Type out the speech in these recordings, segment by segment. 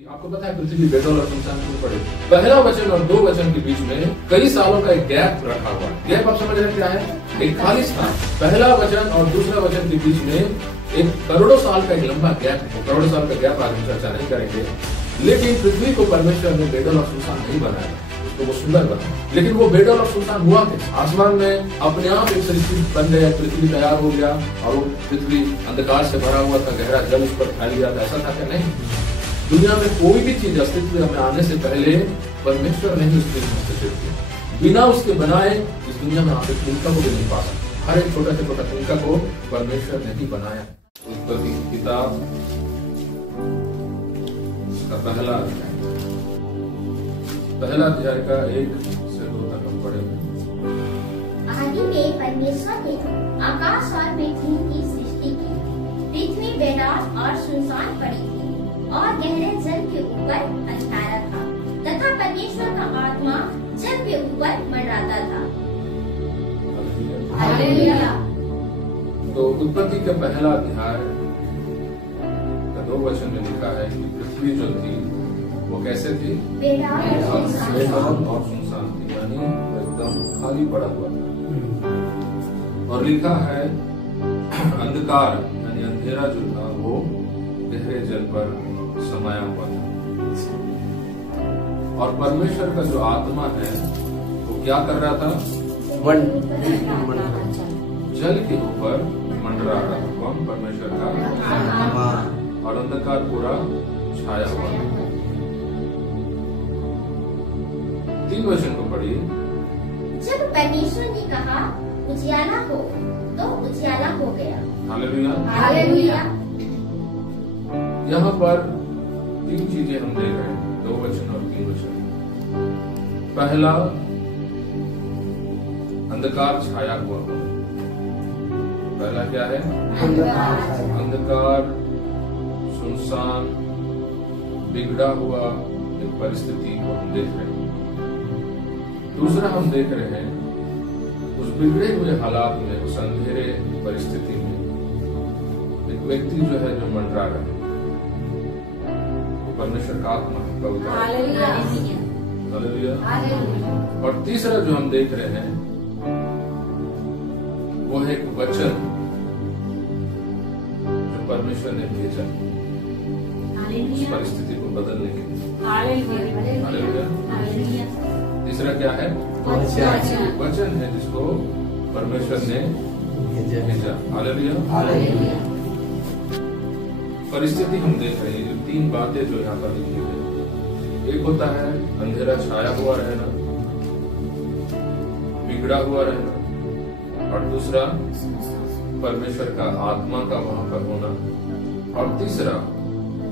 आपको पता है पृथ्वी बेडोल और सुनसान क्यों पड़े? पहला वचन और दो वचन के बीच में कई सालों का एक गैप रखा हुआ है। गैप आप समझ रहे हैं क्या है? एक खाली स्थान। पहला वचन और दूसरा वचन के बीच में एक करोड़ों साल का एक लंबा गैप है। करोड़ों साल का गैप आज हम चर्चा नहीं करेंगे, लेकिन पृथ्वी को परमेश्वर ने बेडोल और सुनसान नहीं बनाया, तो वो सुंदर बना। लेकिन वो बेडोल और सुनसान हुआ कैसे? आसमान में अपने आप एक सृष्टि बन गया, पृथ्वी तैयार हो गया और वो पृथ्वी अंधकार से भरा हुआ था, गहरा जल उस पर फैल गया था, ऐसा था क्या? नहीं। दुनिया में कोई भी चीज अस्तित्व में आने से पहले परमेश्वर ने ही उसके हस्तक्षेप किया। बिना उसके बनाए इस दुनिया में आप एक तिनका को भी नहीं पा सकते। हर एक छोटा से छोटा तिनका को परमेश्वर ने ही बनाया। उत्पत्ति की किताब उसका पहला अध्याय का 1 से 2 तक हम पढ़ेंगे। आदि में परमेश्वर ने आकाश और पृथ्वी की सृष्टि की। पृथ्वी बेदार और सुनसान पड़ी थी और गहरे जल के ऊपर अंधारा था, तथा परमेश्वर का आत्मा जल के ऊपर मंडराता था। हालेलुया। तो उत्पत्ति का पहला अध्याय का 2 वचन में लिखा है कि पृथ्वी जो थी वो कैसे थी? बेदार और सुनसान थी, यानी वो एकदम खाली पड़ा हुआ था। और लिखा है अंधकार यानी अंधेरा जो था वो गहरे जल पर समाया हुआ था। और परमेश्वर का जो आत्मा है वो क्या कर रहा था? जल के ऊपर मंडरा रहा था। कौन? परमेश्वर का। और अंधकार पूरा छाया हुआ था। 3 वचन को पढ़िए। जब परमेश्वर ने कहा उजियाला हो, तो उजियाला हो गया। हालेलुया। हालेलुया। यहाँ पर 3 चीजें हम देख रहे हैं, 2 वचन और 3 वचन। पहला, अंधकार छाया हुआ। पहला क्या है? अंधकार, सुनसान, बिगड़ा हुआ एक परिस्थिति को हम देख रहे हैं। दूसरा हम देख रहे हैं उस बिगड़े हुए हालात में, उस अंधेरे परिस्थिति में एक व्यक्ति जो है जो मंडरा रहा है, परमेश्वर का आत्मा का उद्धार। हालेलुया। और तीसरा जो हम देख रहे हैं वो है एक वचन जो परमेश्वर ने भेजा उस परिस्थिति को बदलने के लिए। हालेलुया। तीसरा क्या है? वचन है जिसको परमेश्वर ने भेजा। हालेलुया। परिस्थिति हम देख रहे हैं, जो 3 बातें जो यहाँ पर लिखी हुई। एक होता है अंधेरा छाया हुआ रहना, बिगड़ा हुआ रहना, और दूसरा परमेश्वर का आत्मा का वहां पर होना, और तीसरा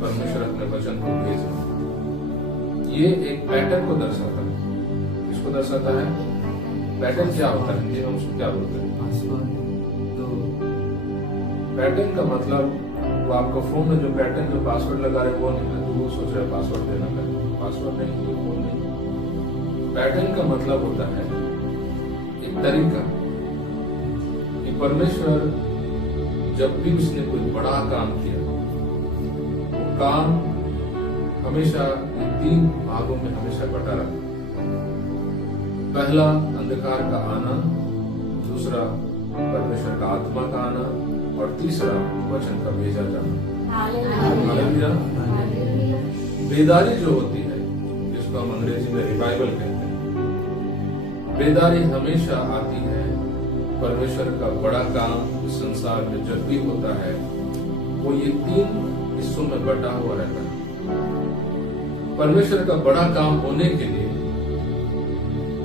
परमेश्वर अपने वचन को भेजना। ये एक पैटर्न को दर्शाता है। किसको दर्शाता है? पैटर्न क्या होता है? हिंदी में उसको क्या बोलते हैं? पैटर्न का मतलब वो आपको फोन में जो पैटर्न जो पासवर्ड लगा रहे वो नहीं है, तो वो सोच रहे पासवर्ड देना पड़ेगा। पासवर्ड नहीं, ये फोन नहीं। पैटर्न का मतलब होता है एक तरीका कि परमेश्वर जब भी उसने कोई बड़ा काम किया, वो काम हमेशा 3 भागों में हमेशा बटा रहा। पहला अंधकार का आना, दूसरा परमेश्वर का आत्मा का आना, और तीसरा वचन का भेजा जाना। हालेलुया। बेदारी जो होती है, जिसको हम अंग्रेजी में रिवाइवल कहते हैं, बेदारी हमेशा आती है परमेश्वर का बड़ा काम इस संसार में जब भी होता है, वो ये 3 हिस्सों में बटा हुआ रहता है। परमेश्वर का बड़ा काम होने के लिए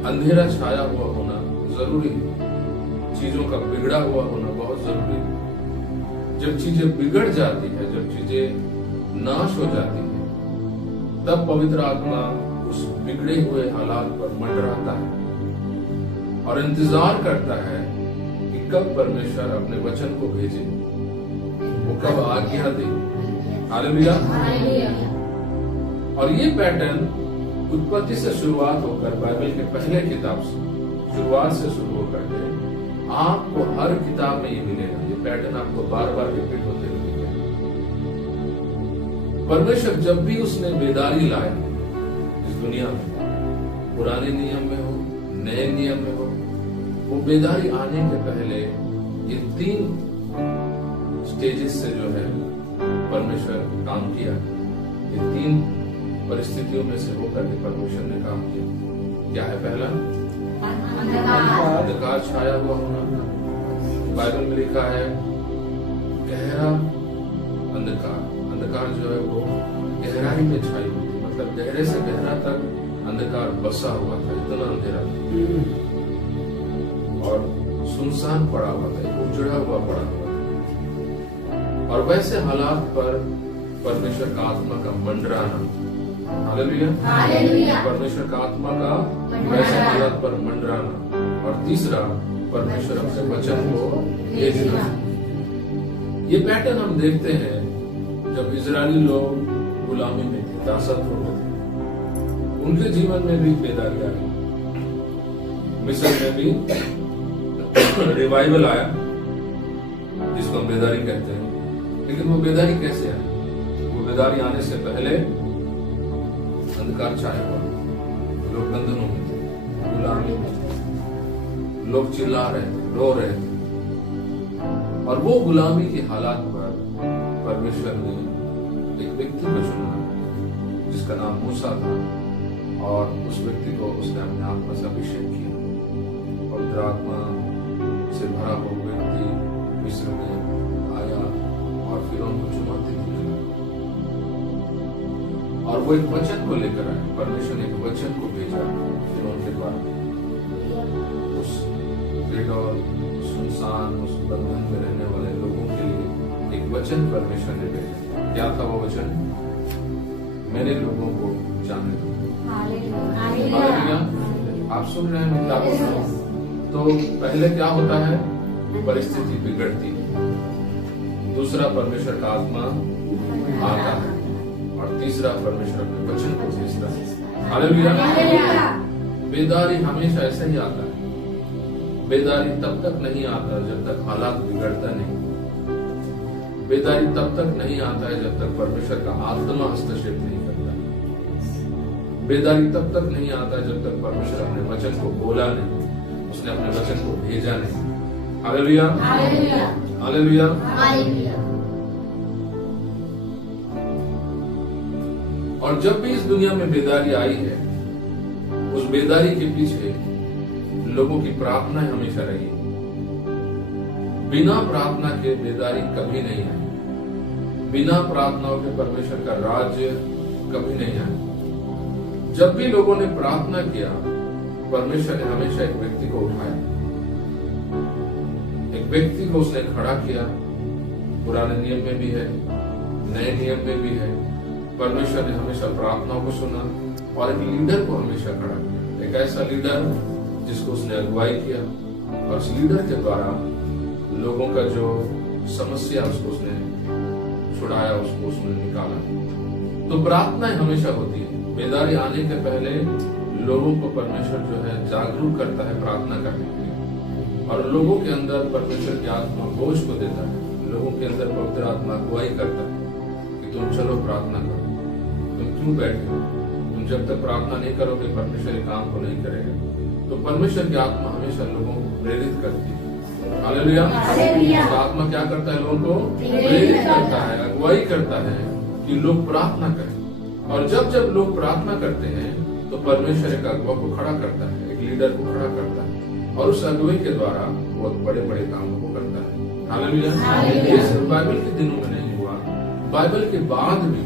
अंधेरा छाया हुआ होना जरूरी है, चीजों का बिगड़ा हुआ होना बहुत जरूरी है। जब चीजें बिगड़ जाती है, जब चीजें नाश हो जाती है, तब पवित्र आत्मा उस बिगड़े हुए हालात पर मंडराता है और इंतजार करता है कि कब परमेश्वर अपने वचन को भेजे, वो कब आज्ञा दे। हालेलुया। और ये पैटर्न उत्पत्ति से शुरुआत होकर बाइबल के पहले किताब से शुरुआत से शुरू होकर के आपको हर किताब में ये मिलेगा। ये पैटर्न आपको बार बार रिपीट होते हुए मिलेगा। परमेश्वर जब भी उसने बेदारी लाए इस दुनिया में, पुराने नियम में हो नए नियम में हो, वो बेदारी आने के पहले ये 3 स्टेजेस से जो है परमेश्वर काम किया। ये 3 परिस्थितियों में से होकर के परमेश्वर ने काम किया। क्या है? पहला, अंधकार छाया हुआ होना। बाइबल में लिखा है गहरा अंधकार। अंधकार जो है वो गहराई में छाई हुई थी, मतलब गहरे से गहरा तक अंधकार बसा हुआ था, इतना अंधेरा था और सुनसान पड़ा हुआ था, उजड़ा हुआ पड़ा हुआ था। और वैसे हालात पर परमेश्वर का आत्मा का मंडराना, हालेलुया, परमेश्वर का आत्मा का वैसे हालात पर मंडराना। और तीसरा, परमेश्वर अपने वचन को भेजना। ये पैटर्न हम देखते हैं जब इजरायली लोग गुलामी में थे, दासत्व में थे, उनके जीवन में भी बेदारी आई। मिस्र में भी रिवाइवल आया जिसको हम बेदारी कहते हैं, लेकिन वो बेदारी कैसे आई? वो बेदारी आने से पहले अंधकार छाया हुआ, लोग बंधनों में थे, गुलामी में थे, लोग चिल्ला रहे थे, रो रहे थे। और वो गुलामी की हालात पर परमेश्वर ने एक व्यक्ति को चुना जिसका नाम मूसा था, और उस व्यक्ति को उसने अपने आत्मा से अभिषेक किया। पवित्र आत्मा से भरा हुआ व्यक्ति मिस्र में आया और फिर उनको चुनौती दी और वो एक वचन को लेकर आए। परमेश्वर ने एक वचन को भेजा फिर उनके द्वारा उस बेडौल सुनसान उस बंधन में रहने वाले लोगों के लिए एक वचन परमेश्वर ने भेजा। क्या था वो वचन? मेरे लोगों को जाने दो। आप सुन रहे हैं क्या बोल रहा हूं? तो पहले क्या होता है? परिस्थिति बिगड़ती है। दूसरा, परमेश्वर का आत्मा आता है। और तीसरा, परमेश्वर अपने वचन को भेजता है। हालेलुया। बेदारी हमेशा ऐसा ही आता है। बेदारी तब तक नहीं आता जब तक हालात बिगड़ता नहीं। बेदारी तब तक नहीं आता है जब तक परमेश्वर का आत्मा हस्तक्षेप नहीं करता। बेदारी तब तक नहीं आता जब तक परमेश्वर अपने वचन को बोला नहीं, उसने अपने वचन को भेजा नहीं। Hallelujah, hallelujah, hallelujah. और जब भी इस दुनिया में बेदारी आई है, उस बेदारी के पीछे लोगों की प्रार्थना हमेशा रही। बिना प्रार्थना के बेदारी कभी नहीं आई। बिना प्रार्थनाओं के परमेश्वर का राज्य कभी नहीं आया। जब भी लोगों ने प्रार्थना किया, परमेश्वर ने हमेशा एक व्यक्ति को उठाया, एक व्यक्ति को उसने खड़ा किया। पुराने नियम में भी है, नए नियम में भी है। परमेश्वर ने हमेशा प्रार्थनाओं को सुना और एक लीडर को हमेशा खड़ा किया, एक ऐसा लीडर जिसको उसने अगुवाई किया और उस लीडर के द्वारा लोगों का जो समस्या उसको उसने छुड़ाया, उसको उसने निकाला। तो प्रार्थना हमेशा होती है। बेदारी आने के पहले लोगों को परमेश्वर जो है जागरूक करता है प्रार्थना करने के लिए, और लोगों के अंदर परमेश्वर की आत्मा बोझ को देता है। लोगों के अंदर पवित्र आत्मा अगुवाई करता है कि तुम चलो प्रार्थना करो, तुम क्यों बैठे हो, तुम जब तक प्रार्थना नहीं करोगे परमेश्वर काम को नहीं करेगा। तो परमेश्वर की आत्मा हमेशा लोगों को प्रेरित करती है। हालेलुया। तो आत्मा क्या करता है? लोगों को प्रेरित करता है, अगुवाई करता है कि लोग प्रार्थना करें। और जब जब लोग प्रार्थना करते हैं तो परमेश्वर एक अगुवा को खड़ा करता है, एक लीडर को खड़ा करता है, और उस अगुवे के द्वारा बहुत बड़े बड़े कामों को करता है। हालेलुया। ये सिर्फ बाइबल के दिनों में नहीं हुआ, बाइबल के बाद भी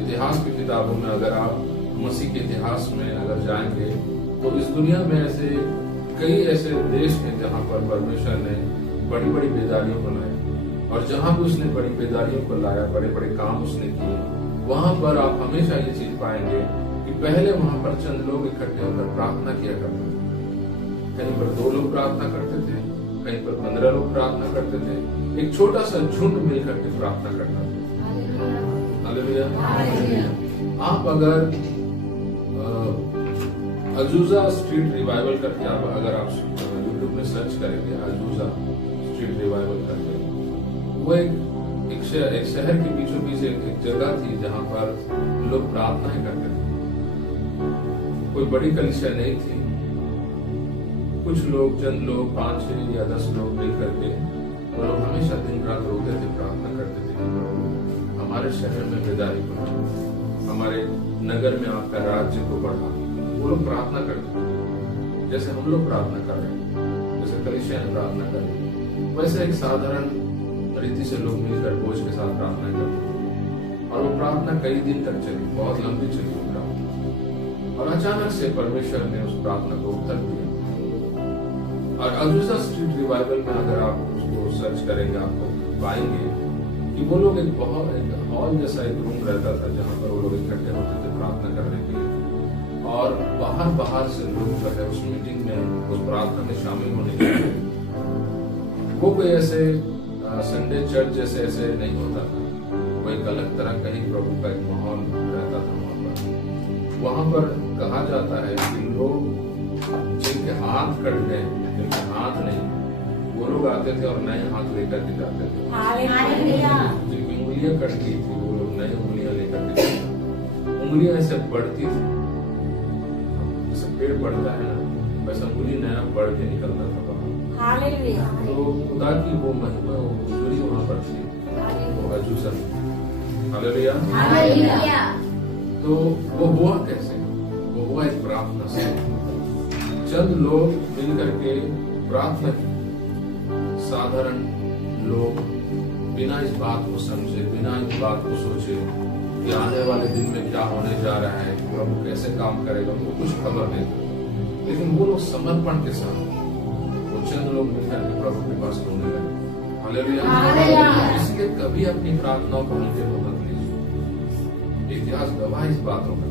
इतिहास की किताबों में अगर आप मसीह के इतिहास में अगर जाएंगे तो इस दुनिया में ऐसे कई ऐसे देश हैं जहाँ पर परमेश्वर ने बड़ी बड़ी बेदारियों को लाया, और जहाँ भी उसने बड़ी बेदारियों को लाया, बड़े बड़े काम उसने किए, वहां पर आप हमेशा ये चीज पाएंगे कि पहले वहां पर चंद लोग इकट्ठे होकर प्रार्थना किया करते थे। कहीं पर 2 लोग प्रार्थना करते थे, कहीं पर 15 लोग प्रार्थना करते थे। एक छोटा सा झुंड मिलकर के प्रार्थना करता था। हालेलुया। आप अगर अजूजा स्ट्रीट रिवाइवल करके अगर आप यूट्यूब में सर्च करेंगे, अजूजा स्ट्रीट रिवाइवल करके, वो एक एक शहर के बीचों बीच एक जगह थी जहाँ पर लोग प्रार्थनाएं करते थे। कोई बड़ी कलीसिया नहीं थी, कुछ लोग, चंद लोग, 5, 6 या 10 लोग मिल करके वो लोग हमेशा दिन रात रोते थे, प्रार्थना करते थे कि प्रभु हमारे शहर में बेदारी बढ़ा, हमारे नगर में आपका राज्य को बढ़ा। वो लोग प्रार्थना करते थे जैसे हम लोग प्रार्थना कर रहे हैं, जैसे कलीसिया ने प्रार्थना कर रही, वैसे एक साधारण रीति से लोग मिलकर बोझ के साथ प्रार्थना करते थे। और वो प्रार्थना कई दिन तक चली, बहुत लंबी चली वो प्रार्थना। और अचानक से परमेश्वर ने उस प्रार्थना को उत्तर दिया। और अजूसा स्ट्रीट रिवाइवल में अगर आप उसको सर्च करेंगे आपको पाएंगे कि वो लोग एक बहुत एक हॉल जैसा एक रूम रहता था जहाँ पर वो लोग इकट्ठे होते थे प्रार्थना करने के लिए। और बाहर से लोग जो है उस मीटिंग में, उस प्रार्थना में शामिल होने के लिए, वो कोई ऐसे संडे चर्च जैसे ऐसे नहीं होता था, वो एक अलग तरह का ही प्रभु का एक माहौल रहता था वहां पर कहा जाता है कि लोग जिनके हाथ कट गए, जिनके हाथ नहीं, वो लोग आते थे और नए हाथ लेकर के जाते थे। जिनकी उंगलियां कट गई थी वो लोग नई उंगलियां लेकर के जाते थे। उंगलियां ऐसे बढ़ती थी, जैसे पेड़ बढ़ता है ना, वैसा उंगली नया बढ़ के निकलता था बाहर। तो खुदा की वो महिमा, वो हुजूरी वहां पर थी, वो अजूसा। हालेलुया। तो वो हुआ कैसे? वो हुआ एक प्रार्थना से। चंद लोग मिलकर के प्रार्थना की, साधारण लोग, बिना इस बात को समझे, बिना इस बात को सोचे कि आने वाले दिन में क्या होने जा रहा है, प्रभु कैसे काम करेगा, उनको कुछ खबर नहीं थी। लेकिन वो लोग समर्पण के साथ, वो चंद लोग मिलकर के प्रभु के पास रोने लगे। हालेलुया। इसलिए कभी अपनी प्रार्थनाओं को नीचे मत लीजिए। इतिहास गवाह इस बातों का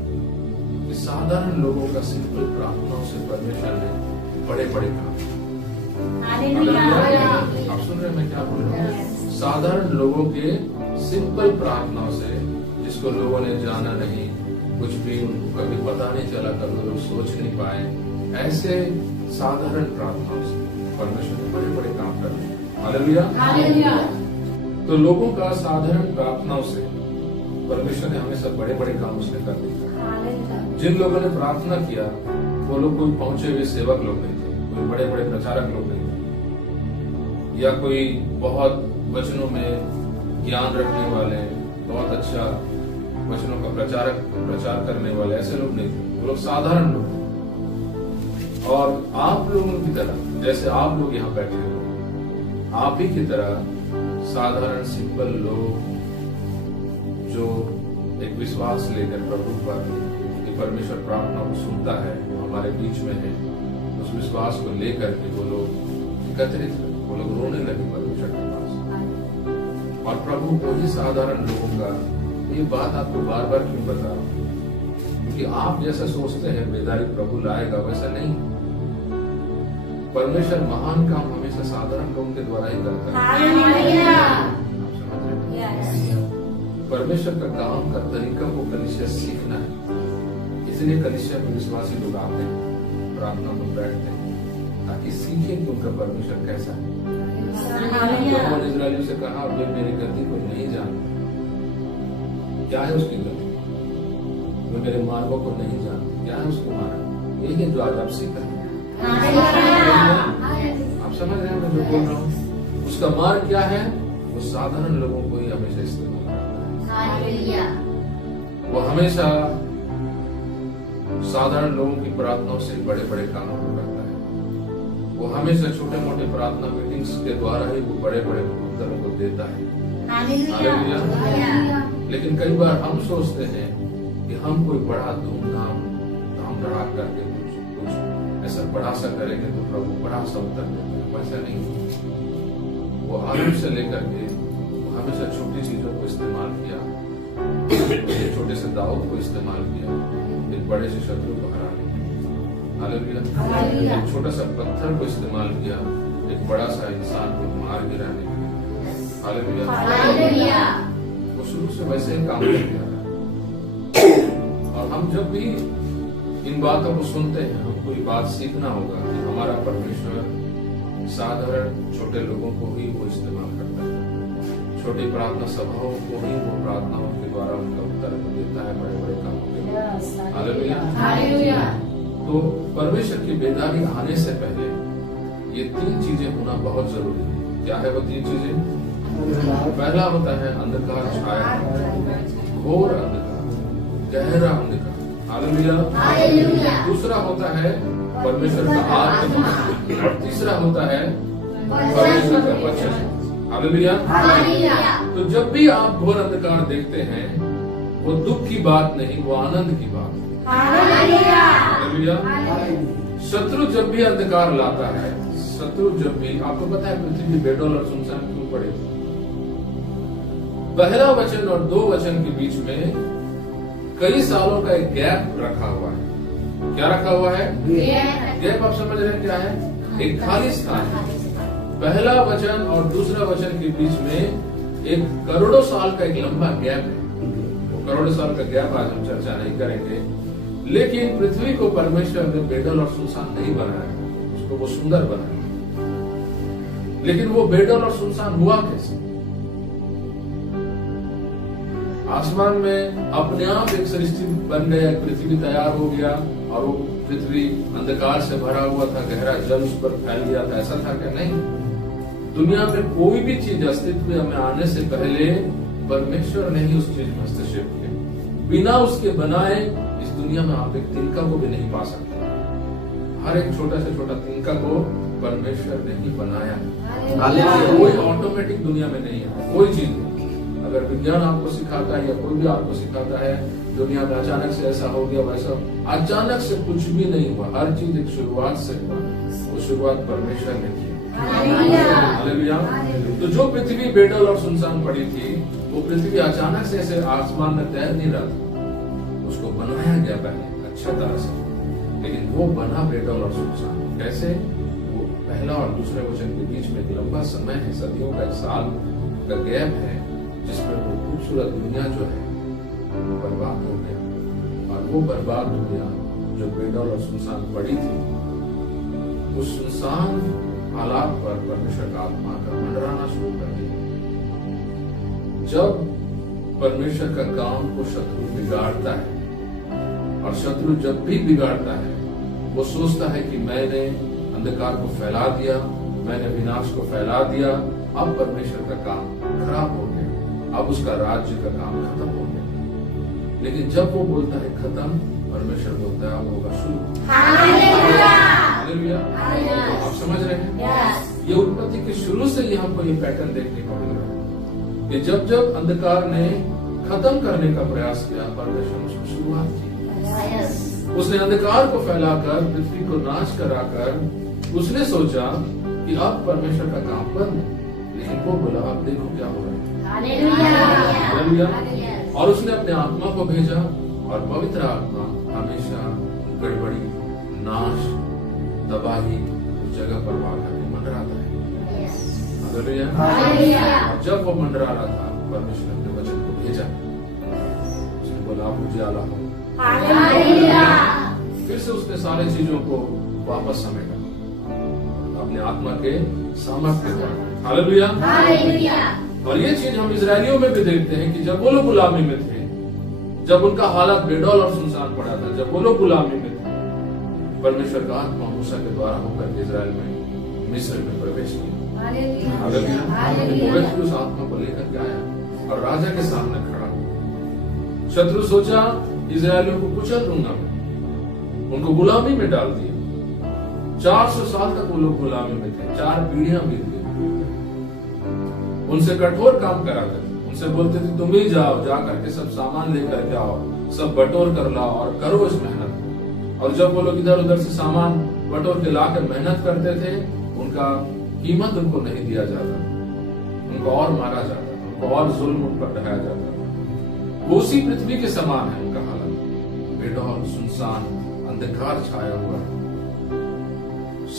कि साधारण लोगों का सिंपल प्रार्थनाओं से परमेश्वर ने बड़े बड़े काम। आप सुन रहे हैं मैं क्या बोल रहा हूँ? साधारण लोगों के सिंपल प्रार्थनाओं से, जिसको लोगों ने जाना नहीं, कुछ भी उनको कभी पता नहीं चला, कभी लोग सोच नहीं पाए, ऐसे साधारण प्रार्थनाओं से परमेश्वर ने बड़े बड़े काम कर दिए। हालेलुया। तो लोगों का साधारण प्रार्थनाओं से परमेश्वर ने हमेशा बड़े बड़े काम उसने कर दिए। जिन लोगों ने प्रार्थना किया वो लोग कोई पहुंचे हुए सेवक लोग नहीं थे, कोई बड़े बड़े प्रचारक लोग नहीं थे, या कोई बहुत वचनों में ज्ञान रखने वाले, बहुत अच्छा वचनों का प्रचार करने वाले ऐसे लोग नहीं थे। वो लोग साधारण लोग। और आप लोगों की तरह, जैसे आप लोग यहाँ बैठे हो, आप ही की तरह साधारण सिंपल लोग जो एक विश्वास लेकर प्रभु पर कि परमेश्वर प्रार्थना को सुनता है, वो हमारे बीच में है, उस विश्वास को लेकर के वो लोग एकत्रित, वो लोग रोने लगे परमेश्वर के पास। और प्रभु को ही साधारण लोगों का, ये बात आपको बार बार क्यों बता रहा हूँ? क्योंकि आप जैसा सोचते हैं बेदारी प्रभु लाएगा, वैसा नहीं। परमेश्वर महान काम हमेशा साधारण लोगों के द्वारा ही करता है। आप समझ रहे हैं? परमेश्वर का काम का तरीका को कलीसिया सीखना है। इसलिए कलीसिया में विश्वासी लोग आते हैं, प्रार्थना में बैठते हैं, ताकि सीखें कि उनका परमेश्वर कैसा है। इस्राएलियों से कहा, वे मेरी गति को नहीं जानते। क्या है उसकी गति? वे मेरे मार्गों को नहीं जानते। क्या है उसको मार्ग? यही है जो आज आप सीख रहे हैं। आप समझ रहे हैं मैं जो बोल रहा हूँ? उसका मार्ग क्या है? वो साधारण लोगों को ही हमेशा इस्तेमाल करता है। वो हमेशा साधारण लोगों की प्रार्थनाओं से बड़े बड़े कामों को करता है। वो हमेशा छोटे मोटे प्रार्थना मीटिंग्स के द्वारा ही वो बड़े बड़े उत्तरों को देता है। हालेलुया। लेकिन कई बार हम सोचते हैं कि हम कोई बड़ा धूमधाम धड़ाक करके कुछ ऐसा बड़ा सा करेंगे तो प्रभु बड़ा सा उत्तर देते हैं। वैसा नहीं। वो आरंभ से लेकर के हमेशा छोटी चीजों को इस्तेमाल किया। छोटे से दाऊद को इस्तेमाल किया एक बड़े से शत्रु को हराने के लिए। हालेलुया। एक छोटा सा पत्थर को इस्तेमाल किया एक बड़ा सा इंसान को मार गिराने के लिए। हालेलुया। वो शुरू से वैसे ही काम करते आ रहा है। और हम जब भी इन बातों को सुनते हैं, हमको ये बात सीखना होगा कि हमारा परमेश्वर साधारण छोटे लोगों को ही वो इस्तेमाल करता है। छोटी प्रार्थना सभाओं को ही वो प्रार्थनाओं के द्वारा उनका उत्तर देता है बड़े बड़े कामों के लिए। हालेलुया। तो परमेश्वर की बेदारी आने से पहले ये 3 चीजें होना बहुत जरूरी है। क्या है वो 3 चीजें? पहला होता है अंधकार छाया, घोर अंधकार, गहरा अंधकार। हालेलुया। दूसरा होता है परमेश्वर का आत्मा, और तीसरा होता है परमेश्वर का वचन। हालेलुया। तो जब भी आप घोर अंधकार देखते हैं, वो दुख की बात नहीं, वो आनंद की बात है। हालेलुया। शत्रु जब भी अंधकार लाता है, शत्रु जब भी, आपको पता है पृथ्वी बेडौल और सुनसान क्यों पड़े? पहला वचन और 2 वचन के बीच में कई सालों का एक गैप रखा हुआ है। क्या रखा हुआ है? गैप। आप समझ रहे हैं क्या है? एक खाली स्थान है। पहला वचन और दूसरा वचन के बीच में एक करोड़ों साल का एक लंबा गैप है। वो करोड़ों साल का गैप आज हम चर्चा नहीं करेंगे, लेकिन पृथ्वी को परमेश्वर ने बेडौल और सुनसान नहीं बनाया, उसको वो सुंदर बनाया। लेकिन वो बेडौल और सुनसान हुआ कैसे? आसमान में अपने आप एक सृष्टि बन गया, पृथ्वी तैयार हो गया, और वो पृथ्वी अंधकार से भरा हुआ था, गहरा जल उस पर फैल गया था। ऐसा था क्या? नहीं। दुनिया में कोई भी चीज अस्तित्व में आने से पहले परमेश्वर ने ही उस चीज में हस्तक्षेप किया। बिना उसके बनाए इस दुनिया में आप एक तिनका को भी नहीं पा सकते। हर एक छोटा से छोटा तिनका को परमेश्वर ने ही बनाया। कोई ऑटोमेटिक दुनिया में नहीं है, कोई चीज नहीं। अगर विज्ञान आपको सिखाता है या कोई भी आपको सिखाता है दुनिया में अचानक से ऐसा हो गया वैसा, अचानक से कुछ भी नहीं हुआ। हर चीज एक शुरुआत से हुआ। वो शुरुआत परमेश्वर ने की। हालेलुया। तो जो पृथ्वी बेडौल और सुनसान पड़ी थी, वो पृथ्वी अचानक से ऐसे आसमान में तैर नहीं रहा था। उसको बनाया गया पहले अच्छा तरह से, लेकिन वो बना बेडौल और सुनसान। कैसे? वो पहला और दूसरे वचन के बीच में एक लंबा समय है, सदियों का, एक साल का गैप है, जिसमें वो खूबसूरत दुनिया जो है वो बर्बाद हो गया। और वो बर्बाद हो गया जो बेडौल और सुनसान पड़ी थी। उस सुनसान हालात पर परमेश्वर का आत्मा का मंडराना शुरू कर दिया। जब परमेश्वर का काम को शत्रु बिगाड़ता है, और शत्रु जब भी बिगाड़ता है, वो सोचता है कि मैंने अंधकार को फैला दिया, मैंने विनाश को फैला दिया, अब परमेश्वर का काम खराब हो गया, अब उसका राज्य का काम खत्म हो गया। लेकिन जब वो बोलता है खत्म, परमेश्वर बोलता है अब होगा शुरू। हालेलुया। आप समझ रहे हैं? ये उत्पत्ति के शुरू से ही हमको ये पैटर्न देखने को मिल रहा है कि जब जब अंधकार ने खत्म करने का प्रयास किया, परमेश्वर ने उसकी शुरुआत की। उसने अंधकार को फैलाकर, पृथ्वी को नाश कराकर उसने सोचा कि अब परमेश्वर का काम बंद है। लेकिन वो बोला अब देखो क्या हो रहा है। हालेलुया। और उसने अपने आत्मा को भेजा, और पवित्र आत्मा हमेशा गड़बड़ी, नाश, तबाही उस जगह पर आकर के मंडराता है। हालेलुया। और जब वो मंडरा रहा था, परमेश्वर ने अपने वचन को भेजा। उसने बोला आप मुझे आला हो। फिर से उसने सारी चीजों को वापस समेटा अपने आत्मा के सामर्थ्य पर। हालेलुया। और ये चीज हम इजरायलियों में भी देखते हैं कि जब वो लोग गुलामी में थे, जब उनका हालत बेडौल और सुनसान पड़ा था, जब वो लोग गुलामी में थे, परमेश्वर का आत्मा मूसा के द्वारा होकर इजराइल में, मिस्र में प्रवेश किया। हालेलुया। वो व्यक्ति उस आत्मा को लेकर के आया और राजा के सामने खड़ा हुआ। शत्रु सोचा इजरायलियों को कुचल दूंगा मैं, उनको गुलामी में डाल दिया। 400 साल तक वो लोग गुलामी में थे, 4 पीढ़ियां बीत गई। उनसे कठोर काम कराते थे, उनसे बोलते थे तुम ही जाओ, जा करके सब सामान लेकर के आओ, सब बटोर कर लाओ और करो इस मेहनत। और जब वो लोग इधर उधर से सामान बटोर के लाकर मेहनत करते थे, उनका कीमत उनको नहीं दिया जाता, उनको और मारा जाता, उनको और जुल्म उन पर ढाया जाता। वो उसी पृथ्वी के समान है उनका हालत, बेडौल, सुनसान, अंधकार छाया हुआ है।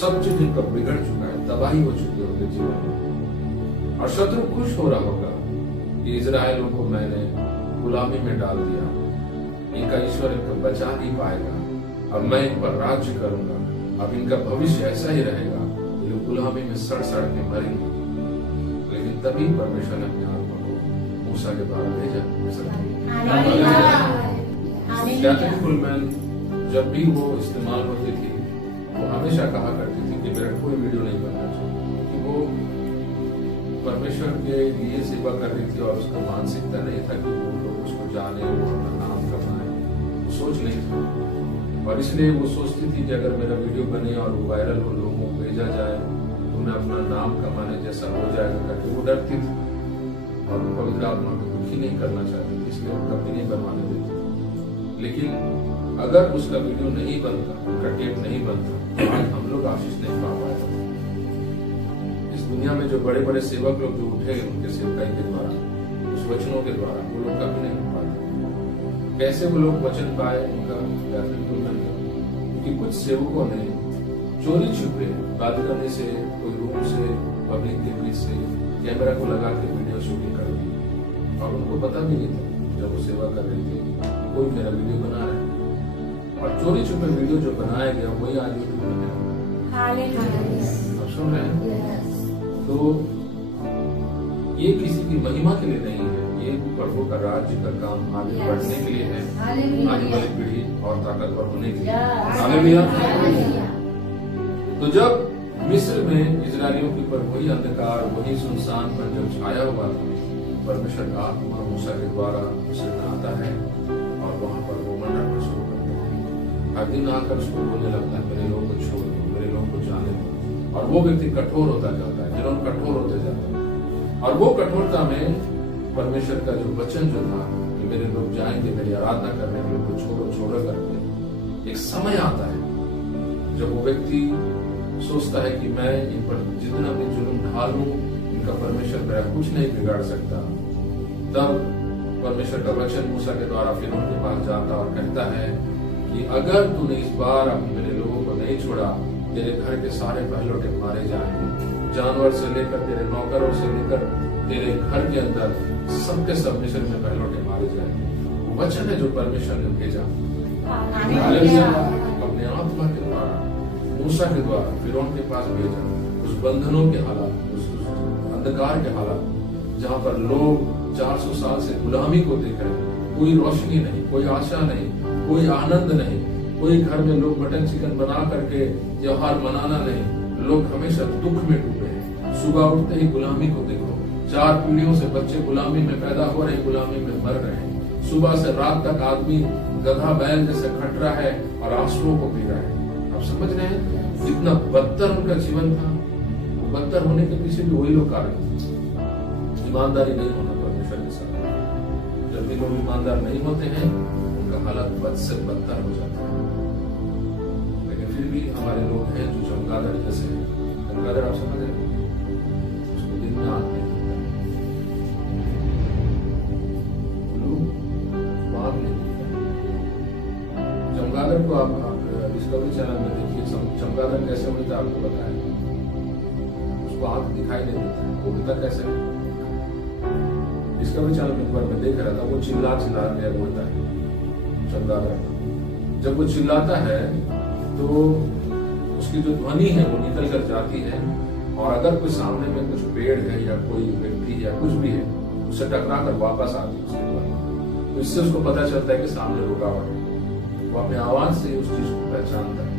सब चीज उनका बिगड़ चुका है, तबाही हो चुकी है उनके जीवन में। और शत्रु खुश हो रहा होगा कि इजराइलों को मैंने गुलामी में डाल दिया, इनका ईश्वर इनको बचा नहीं पाएगा, अब मैं इन पर राज्य करूंगा, अब इनका भविष्य ऐसा ही रहेगा, ये लोग गुलामी में सड़ सड़ के मरेंगे। लेकिन तभी परमेश्वर ने अपने आत्मा को मूसा के द्वारा भेजा। हालेलुया। कुलमैन जब भी वो इस्तेमाल होती थी वो हमेशा कहा करती थी कि मेरा कोई वीडियो नहीं बनना चाहिए, क्योंकि वो परमेश्वर के लिए सेवा कर रही थी और उसका मानसिकता नहीं था कि वो लोग उसको जाने, वो अपना नाम कमाए, वो सोच नहीं थी। और इसलिए वो सोचती थी कि अगर मेरा वीडियो बने और वो वायरल हो, लोगों को भेजा जाए तो मैं अपना नाम कमाने जैसा हो जाएगा करके वो डरती थी और वो पवित्र आत्मा को दुखी नहीं करना चाहती थी, इसलिए वो कभी नहीं बनवाने देती। लेकिन अगर उसका वीडियो नहीं बनता, उनका टेप नहीं बनता, तो आज हम लोग आशीष नहीं पा पाए। इस दुनिया में जो बड़े बड़े सेवक लोग जो उठे उनके सेवकाई के द्वारा, उस वचनों के द्वारा, वो लोग कभी नहीं हो पाते। कैसे वो लोग वचन पाए उनका? क्योंकि कुछ सेवकों ने चोरी छुपे बालकनी से, कोई रूम से, पब्लिक के बीच से कैमरा को लगा के वीडियो शूटिंग कर दी और उनको पता भी नहीं था जब वो सेवा कर रही थी कोई मेरा वीडियो बना रहा है। और चोरी छुपे वीडियो जो बनाया गया वही आज यूट्यूब में आप सुन रहे हैं। तो ये किसी की महिमा के लिए नहीं है, ये प्रभु का राज्य का काम आगे बढ़ने के लिए है, आने वाली पीढ़ी और ताकतवर होने के लिए। हालेलुया। तो जब मिस्र में इजरायलियों के ऊपर वही अंधकार, वही सुनसान पर जब छाया हुआ था, परमेश्वर का आत्मा मूसा के द्वारा उसे आता है और वहां पर वो मंडप शुरू करता है। हर दिन आकर उसको बोलने लगता है मेरे लोगों को छोड़ दो, मेरे लोगों को जाने दो। और वो व्यक्ति कठोर होता जाता है, जिन्होंने कठोर होते जाता है। और वो कठोरता में परमेश्वर का जो वचन जो था कि मेरे लोग जाएंगे मेरी आराधना करने के लिए, छोड़ो छोड़ो करके, एक समय आता है जब वो व्यक्ति सोचता है कि मैं इन पर जितना भी जुल्म ढालूं, इनका परमेश्वर मेरा कुछ नहीं बिगाड़ सकता। तब परमेश्वर का वचन मूसा के द्वारा फिर उनके पास जाता और कहता है कि अगर तूने इस बार अपने मेरे लोगों को नहीं छोड़ा, तेरे घर के सारे पहलौठे मारे जाएंगे, जानवर से लेकर तेरे नौकरों से लेकर तेरे घर के अंदर सबके सब मिस्र में पहलौठे मारे जाएंगे। वो वचन है जो परमेश्वर ने भेजा अपने आत्मा के द्वारा, मूसा के द्वारा फिरौन के पास भेजा। उस बंधनों के हालात, उस अंधकार के हालात, जहाँ पर लोग 400 साल से गुलामी को देख रहे हैं, कोई रोशनी नहीं, कोई आशा नहीं, कोई आनंद नहीं, कोई घर में लोग मटन चिकन बना करके त्योहार मनाना नहीं, लोग हमेशा दुख में डूबे हैं। सुबह उठते ही गुलामी को देखो, 4 पीढ़ियों से बच्चे गुलामी में पैदा हो रहे हैं, गुलामी में मर रहे हैं। सुबह से रात तक आदमी गधा बैल जैसे खट रहा है और आंसुओं को पी रहा है। आप समझ रहे हैं कितना बदतर उनका जीवन था। बदतर होने के पीछे भी वही लोग कारण थे, ईमानदारी नहीं होना परमेश्वर के साथ। जब भी लोग ईमानदार नहीं होते हैं उनका हालत बद से बदतर हो जाता है। लेकिन फिर भी हमारे लोग हैं जो चमगादड़ जैसे हैं। चमगादड़ आप समझ रहे हैं, उसको दिन में आग नहीं दिखता, आग नहीं दिखता। चमगादड़ को आप डिस्कवरी चैनल में देखिए, चमगादड़ कैसे उड़ता है आपको बताया, उसको आंख दिखाई नहीं देता, उड़ता कैसे। डिस्कवरी चैनल में एक बार मैं देख रहा था, वो चिल्ला चिल्ला के उड़ता है चमगादड़। जब वो चिल्लाता है तो उसकी जो ध्वनि है वो निकल कर जाती है, और अगर कोई सामने में कुछ पेड़ है या कोई व्यक्ति या कुछ भी है, उससे टकरा कर वापस आती है उसके ऊपर। तो इससे उसको पता चलता है कि सामने रुकावट है। वो अपने आवाज से उस चीज को पहचानता है,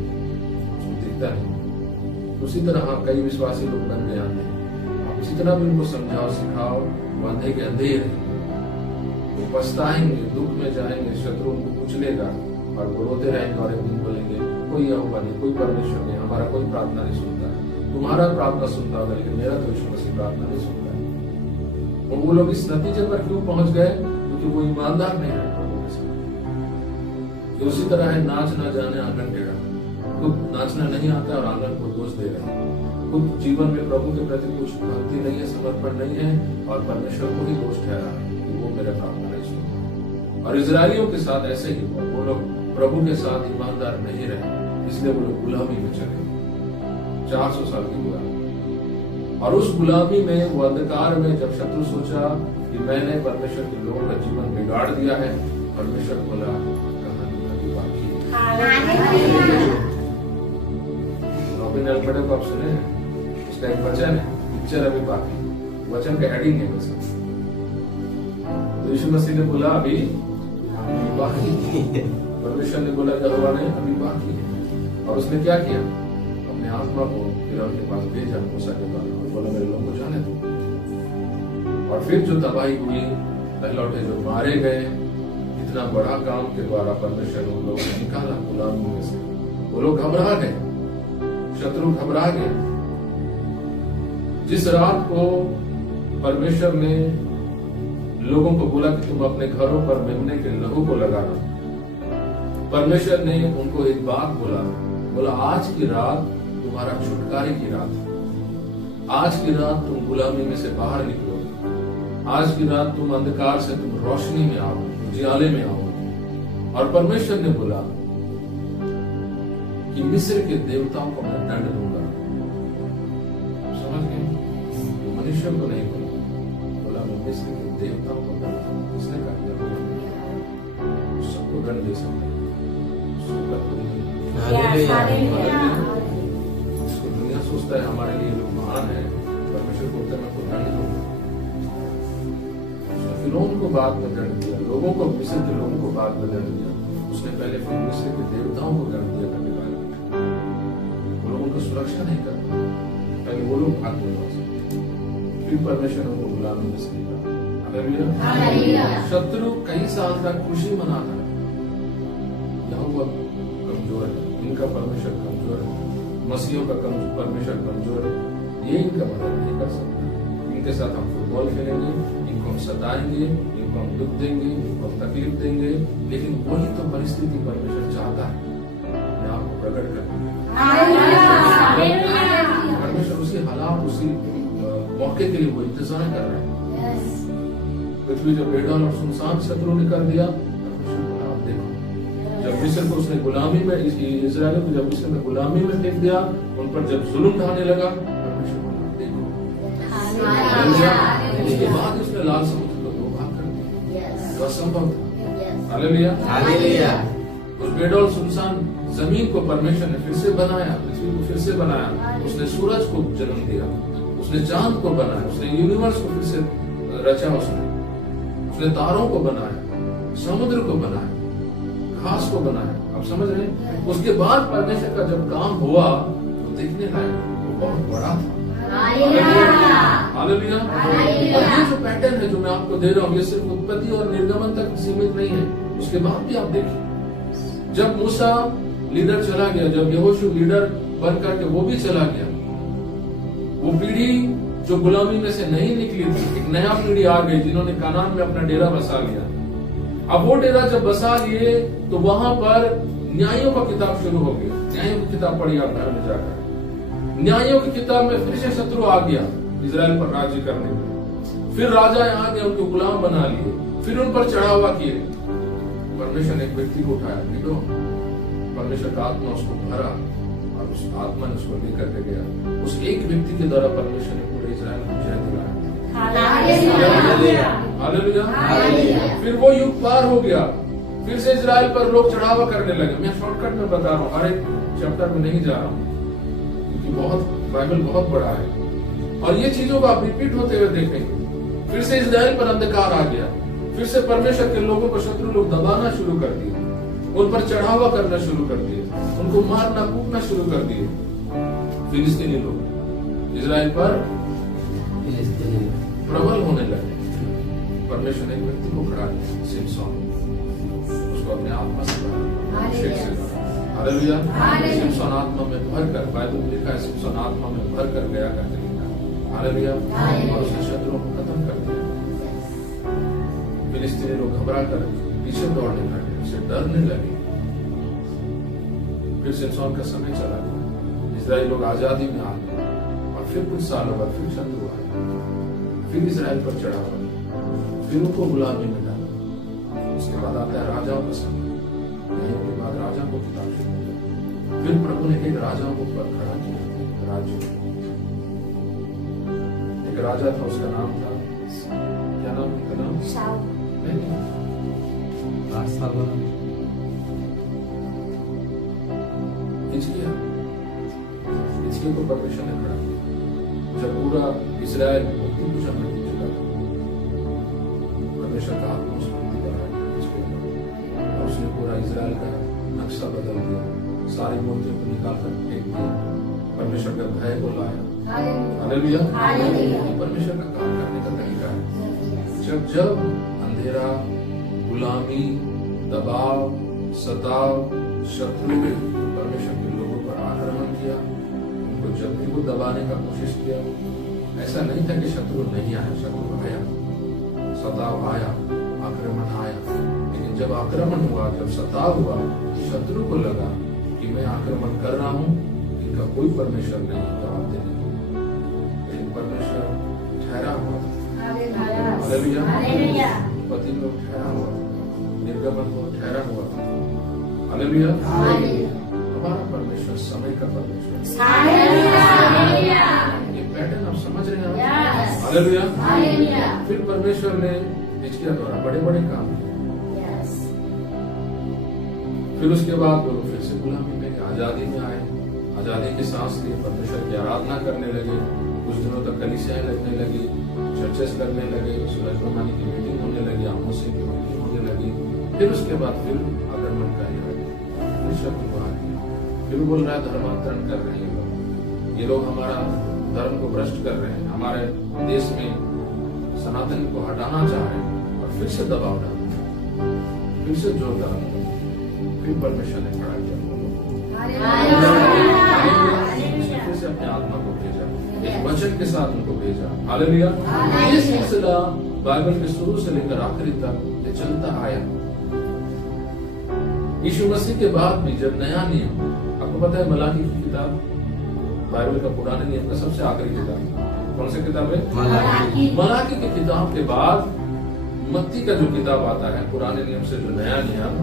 उसको दिखता नहीं। उसी तरह कई विश्वासी लोग बन गए आते हैं। आप जितना भी उनको समझाओ सिखाओ, वो अंधे के अंधे ही रहेंगे। वो पछताएंगे, दुख में जाएंगे, शत्रु उनको कुचलेगा और वो रोते रहेंगे और एक दिन बोलेंगे कोई यहोवा नहीं, कोई परमेश्वर नहीं, हमारा कोई प्रार्थना नहीं सुनता है। तुम्हारा प्रार्थना सुनता होगा लेकिन मेरा तो यीशु मसीह प्रार्थना नहीं सुनता है। और वो लोग इस नतीजे पर क्यों पहुंच गए? क्योंकि वो ईमानदार नहीं है प्रभु के साथ। उसी तरह है नाच ना जाने आंगन टेढ़ा, खुद नाचना नहीं आता और आंगन को दोष दे रहे हैं। खुद जीवन में प्रभु के प्रति कुछ भक्ति नहीं है, समर्पण नहीं है, और परमेश्वर को ही दोष ठहरा है कि वो मेरा प्रार्थना नहीं सुनता। और इजरायलियों के साथ ऐसे ही हुआ, वो लोग प्रभु के साथ ईमानदार नहीं रहे, इसलिए वो लोग गुलामी में चले, 400 साल की गुलामी। और उस गुलामी में, वो अंधकार में, जब शत्रु सोचा कि मैंने परमेश्वर के लोगों का जीवन बिगाड़ दिया है, परमेश्वर बोला कहानी अभी बाकी है। रॉबिन एल्फ्रेड को आप सुने, उसका एक वचन है, पिक्चर अभी बाकी, वचन का हेडिंग है वैसे। यीशु मसीह ने बोला अभी बाकी है। परमेश्वर ने बोला यहोवा ने अभी बाकी है। और उसने क्या किया? अपने आत्मा को फिरौन के पास भेजा मूसा के द्वारा और बोला मेरे लोगों को जाने दो। और फिर जो तबाही हुई, पहलौठे जो मारे गए, इतना बड़ा काम के द्वारा परमेश्वर ने उन लोगों को निकाला गुलामी में से। वो लोग घबरा गए, शत्रु घबरा गए। जिस रात को परमेश्वर ने लोगों को बोला कि तुम अपने घरों पर मेमने के लहू को लगाना, परमेश्वर ने उनको एक बात बोला आज की रात तुम्हारा छुटकारे की रात है। आज की रात तुम गुलामी में से बाहर निकलो। आज की रात तुम अंधकार से तुम रोशनी में आओ, उजियाले में आओ। और परमेश्वर ने बोला कि मिस्र के देवताओं को मैं दंड दूंगा। समझ गए? मनुष्य को नहीं बोला मैं मिस्र के देवताओं को दंड दूंगा। किसने कहा? सबको दंड दे सकता है। इसको दुनिया सोचता है हमारे लिए लोग महान है, परमेश्वर बोलता है मैं को दंड दूंगा। फिरौन को बाद में दंड दिया, लोगों को, मिस्र के लोगों को बाद में दंड दिया। उसने पहले फिर मिस्र के देवताओं को दंड दिया करने वाले। वो लोग उनकी सुरक्षा नहीं करते, पहले वो लोग भागते हैं। फिर परमेश्वर ने उनको गुलामी में से निकाला। शत्रु कई साल तक खुशी मनाता है, यहोवा कमजोर है, इनका परमेश्वर कमजोर है, मसीहों का परमेश्वर कमजोर है, ये इनका मदद नहीं कर सकता। इनके साथ हम फुटबॉल खेलेंगे, इनको हम सताएंगे, इनको हम दुख देंगे, इनको हम तकलीफ देंगे, लेकिन वही तो परिस्थिति परमेश्वर चाहता है अपने आप को प्रकट करना। परमेश्वर उसी हालात, उसी मौके के लिए वो इंतजार कर रहे हैं। पृथ्वी जो बेडौल और सुनसान शत्रु ने कर दिया, जब मिस्र को उसने गुलामी में, इस्राएल को जब मिस्र में गुलामी में फेंक दिया, उन पर जब जुल्म ढाने लगा, परमेश्वर बोला देखो। उसके बाद उसने लाल समुद्र को दो भाग कर दिया, जो असंभव था। हालेलुया। उस बेडौल सुनसान जमीन को परमेश्वर ने फिर से बनाया, पृथ्वी को फिर से बनाया। उसने सूरज को जन्म दिया, उसने चांद को बनाया, उसने यूनिवर्स को फिर से रचा, उसने तारों को बनाया, समुद्र को बनाया, घास को बनाया। आप समझ रहे हैं? उसके बाद परमेश्वर का जब काम हुआ तो देखने लायक, वो बहुत बड़ा था। हालेलुया। और ये जो पैटर्न है जो मैं आपको दे रहा हूँ, ये सिर्फ उत्पत्ति और निर्गमन तक सीमित नहीं है। उसके बाद भी आप देखिए, जब मूसा लीडर चला गया, जब यहोशू लीडर बन करके वो भी चला गया, वो पीढ़ी जो गुलामी में से नहीं निकली थी, एक नया पीढ़ी आ गई जिन्होंने कानान में अपना डेरा बसा लिया। अब वो डेरा जब बसा लिए तो वहां पर न्यायों का किताब शुरू हो गया। न्यायों की किताब पढ़ी आप घर में जाकर। न्यायों की किताब में फिर से शत्रु आ गया इजराइल पर राज्य करने में। फिर राजा आ गए, उनको गुलाम बना लिए, फिर उन पर चढ़ावा किए। परमेश्वर ने एक व्यक्ति को उठाया, नीडो, परमेश्वर का आत्मा उसको भरा और उस आत्मा ने उसको लेकर के गया। उस एक व्यक्ति के द्वारा परमेश्वर ने पूरे इजराइल को जय दिलाया। हालेलुया। फिर वो युग पार हो गया, फिर से इजराइल पर लोग चढ़ावा करने लगे। मैं शॉर्टकट में बता रहा हूँ, हर एक चैप्टर में नहीं जा रहा हूँ क्योंकि बाइबल बहुत बड़ा है और ये चीजों को आप रिपीट होते हुए देखेंगे। फिर से इजराइल पर अंधकार आ गया, फिर से परमेश्वर के लोगों को शत्रु लोग दबाना शुरू कर दिए, उन पर चढ़ावा करना शुरू कर दिए, उनको मारना कूटना शुरू कर दिए। फिलिस्तीनी लोग इजराइल पर प्रबल होने लगे। परमेश्वर ने एक व्यक्ति को खड़ा किया, सिमसोन, उसको अपने आत्मा से भरा। हालेलुया। सिमसोन आत्मा में भर कर, बाइबल में लिखा है सिमसोन आत्मा में भर कर गया करके लिखा है। हालेलुया। और उसने शत्रुओं को खत्म कर दिया। फिलिस्तीनी लोग घबरा कर पीछे दौड़ने लगे, उससे डरने लगे। फिर सिमसोन का समय चला गया, इजराइल लोग आजादी में आ गए और फिर कुछ सालों बाद फिर शत्रु आए, फिर इजराइल पर चढ़ावा, फिर उनको गुलामी में डाला। उसके बाद आता है राजाओं का समय, के बाद राजा को किताब शुरू किया। फिर प्रभु ने एक राजाओं को पर खड़ा किया, राज्य। एक राजा था, उसका नाम था, क्या नाम था? नाम शाऊल। हिजकिय्याह को परमेश्वर ने खड़ा किया जब पूरा इस्राएल परमेश्वर का सारी मूर्तियों को निकालकर फेंक दिया, परमेश्वर का भय को लाया। हालेलुया। परमेश्वर का काम करने का तरीका है। जब जब अंधेरा, गुलामी, दबाव, सताव, शत्रु परमेश्वर के लोगों पर आक्रमण किया, उनको जब भी वो दबाने का कोशिश किया, ऐसा नहीं था कि शत्रु नहीं आया, शत्रु आया, सताव आया, आक्रमण आया। लेकिन जब आक्रमण हुआ, जब सताव हुआ, शत्रु को लगा कि मैं आक्रमण कर रहा हूं, इनका कोई परमेश्वर नहीं जवाब देने को। लेकिन परमेश्वर ठहरा हुआ, पति लोग ठहरा हुआ, निर्गमन को ठहरा हुआ। हालेलुया। हमारा परमेश्वर समय का परमेश्वर। ये पैटर्न आप समझ रहे हैं? हालेलुया। फिर परमेश्वर ने हिजकिय्याह द्वारा बड़े बड़े काम किए। फिर उसके बाद वो लोग फिर से गुलामी में, आजादी में आए, आजादी की सांस लिए, परमेश्वर की आराधना करने लगे। कुछ दिनों तक कलीसियाएं लगने लगी, चर्चेस लगने लगे, सूरज भगवानी की मीटिंग होने लगी, आमोस की मीटिंग होने लगी। फिर उसके बाद फिर आक्रमण का शब्द आ गया। फिर बोल रहा है धर्मांतरण कर रहे हैं ये लोग हमारा धर्म को भ्रष्ट कर रहे हैं, हमारे देश में सनातन को हटाना चाह रहे हैं, और फिर से दबाव डाल, फिर से जोर डाल, फिर परमेश्वर ने खड़ा किया, फिर से अपने आत्मा को भेजा, एक वचन के साथ उनको भेजा। हालेलुया। ये सिलसिला बाइबल के शुरू से लेकर आखिरी तक ये चलता आया। यीशु मसीह के बाद भी जब नया नियम, आपको पता है मलाकी की किताब बाइबल का पुराने नियम का सबसे आखिरी किताब कौन सी किताब है? मलाकी की किताब के बाद मत्ती का जो किताब आता है, पुराने नियम से जो नया नियम,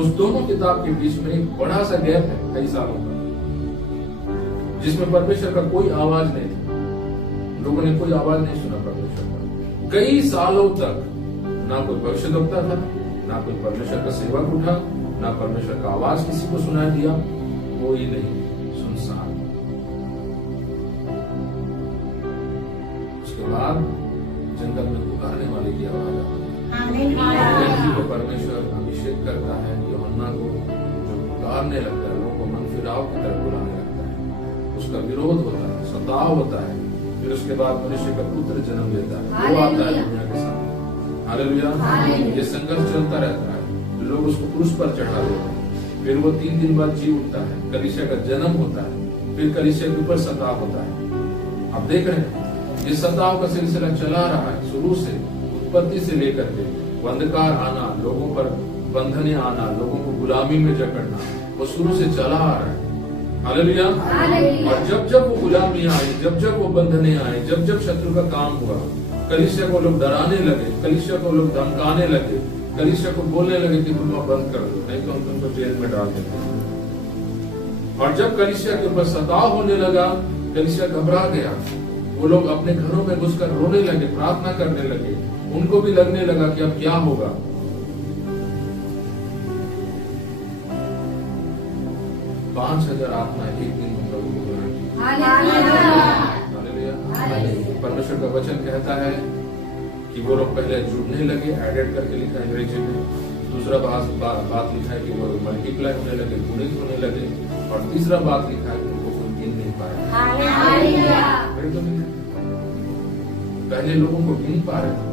उस दोनों किताब के बीच में एक बड़ा सा गैप है कई सालों का, जिसमें परमेश्वर का कोई आवाज नहीं था। लोगों ने कोई आवाज नहीं सुना परमेश्वर का। कई सालों तक ना कोई भविष्यद्वक्ता था, ना कोई परमेश्वर का सेवक उठा, ना परमेश्वर का आवाज किसी को सुनाई दिया, कोई नहीं, सुनसान। उसके बाद जंगल में पुकारने वाले की आवाज आती है, परमेश्वर अभिषेक करता है यूहन्ना को, जो पुकारने लगता है, लोगों को मन फिराव की तरफ बुलाने लगता है। उसका विरोध होता है, सताव होता है। फिर उसके बाद मनुष्य का पुत्र जन्म लेता है, वो आता है दुनिया के सामने। हालेलुया। ये संघर्ष चलता रहता है, लोग उसको क्रूस पर चढ़ा देते हैं, फिर वो 3 दिन बाद जी उठता है, कलीसिया का जन्म होता है, फिर कलीसिया के ऊपर सताव होता है। आप देख रहे हैं ये सताव का सिलसिला चला रहा है शुरू से, उत्पत्ति से लेकर के अंधकार आना, लोगों पर बंधने आना, लोगों को गुलामी में जकड़ना, वो शुरू से चला आ रहा है। हालेलुया। और जब जब वो गुलामी आई, जब जब वो बंधने आए, जब जब शत्रु का काम हुआ, कलीसिया को लोग डराने लगे, कलीसिया को लोग धमकाने लगे, कलीसिया को बोलने लगे कि तुम बंद कर दो, नहीं तो हम तुमको जेल में डाल देते। और जब कलीसिया के ऊपर सताव होने लगा, कलीसिया घबरा गया, वो लोग अपने घरों में घुसकर रोने लगे, प्रार्थना करने लगे। उनको भी लगने लगा कि अब क्या होगा। 5000 आत्मा एक दिन में प्रभु को ग्रहण की। परमेश्वर का वचन कहता है कि वो लोग पहले जुड़ने लगे, एडेड करके लिखा है अंग्रेजी में। दूसरा बात लिखा है कि वो मल्टीप्लाई होने लगे, गुणित होने लगे। और तीसरा बात लिखा है कि उनको कोई गिन नहीं पाया। पहले लोगों को गिन पा रहे थे,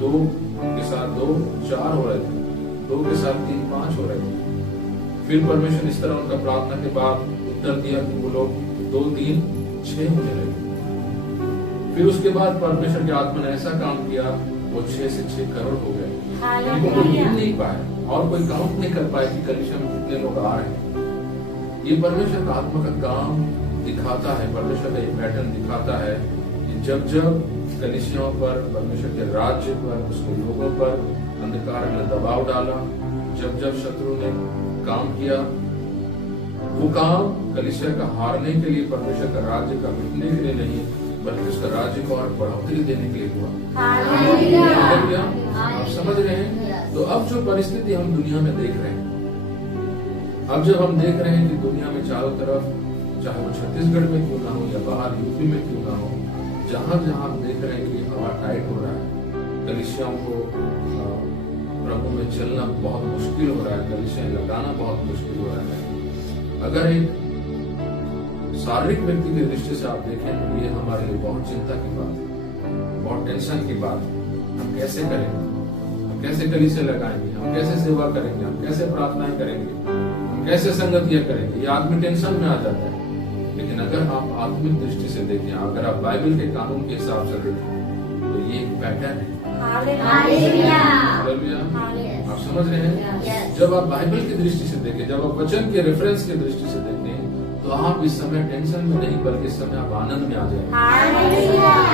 2 के साथ 2 4 हो रहे थे, 2 के साथ 3 5 हो रहे थे। फिर परमेश्वर इस तरह उनका प्रार्थना के बाद उत्तर दिया कि वो लोग 2 3 6 होने लगे। फिर उसके बाद परमेश्वर की आत्मा ने ऐसा काम किया, वो 6 से 6 करोड़ हो गए। उनको कोई गिन नहीं पाया और कोई काउंट नहीं कर पाया कि कलीसिया में कितने लोग आ रहे हैं। ये परमेश्वर का आत्मा का काम दिखाता है, परमेश्वर का एक पैटर्न दिखाता है कि जब जब कलीसियाओं पर, परमेश्वर के राज्य पर, उसके लोगों पर अंधकार ने दबाव डाला, जब जब शत्रु ने काम किया, वो काम कलीसिया का हारने के लिए, परमेश्वर का राज्य का मिटने के लिए नहीं, बल्कि उसका राज्य को और बढ़ोतरी देने के लिए हुआ। आप समझ रहे हैं? तो अब जो परिस्थिति हम दुनिया में देख रहे हैं, अब जब हम देख रहे हैं कि दुनिया में चारों तरफ, चाहे वो छत्तीसगढ़ में क्यों ना हो या बाहर यूपी में क्यों ना हो, जहां जहां हम देख रहे हैं कि हवा टाइट हो रहा है, कलीसियाओं को प्रभु में चलना बहुत मुश्किल हो रहा है, कलीसियाएं लगाना बहुत मुश्किल हो रहा है, अगर एक शारीरिक व्यक्ति की दृष्टि से आप देखें तो ये हमारे लिए बहुत चिंता की बात है, बहुत टेंशन की बात है। हम कैसे करेंगे, हम कैसे कलीसिया लगाएंगे, हम कैसे सेवा करेंगे, हम कैसे प्रार्थनाएं करेंगे, हम कैसे संगतियां करेंगे, ये आदमी टेंशन में आ जाता है। लेकिन अगर आप आत्मिक दृष्टि से देखें, अगर आप बाइबल के कानून के हिसाब से देखें तो ये एक पैटर्न है। आप समझ रहे हैं? जब आप बाइबल की दृष्टि से देखें, जब आप वचन के रेफरेंस की दृष्टि से देखें तो आप इस समय टेंशन में नहीं बल्कि इस समय आप आनंद में आ जाएंगे।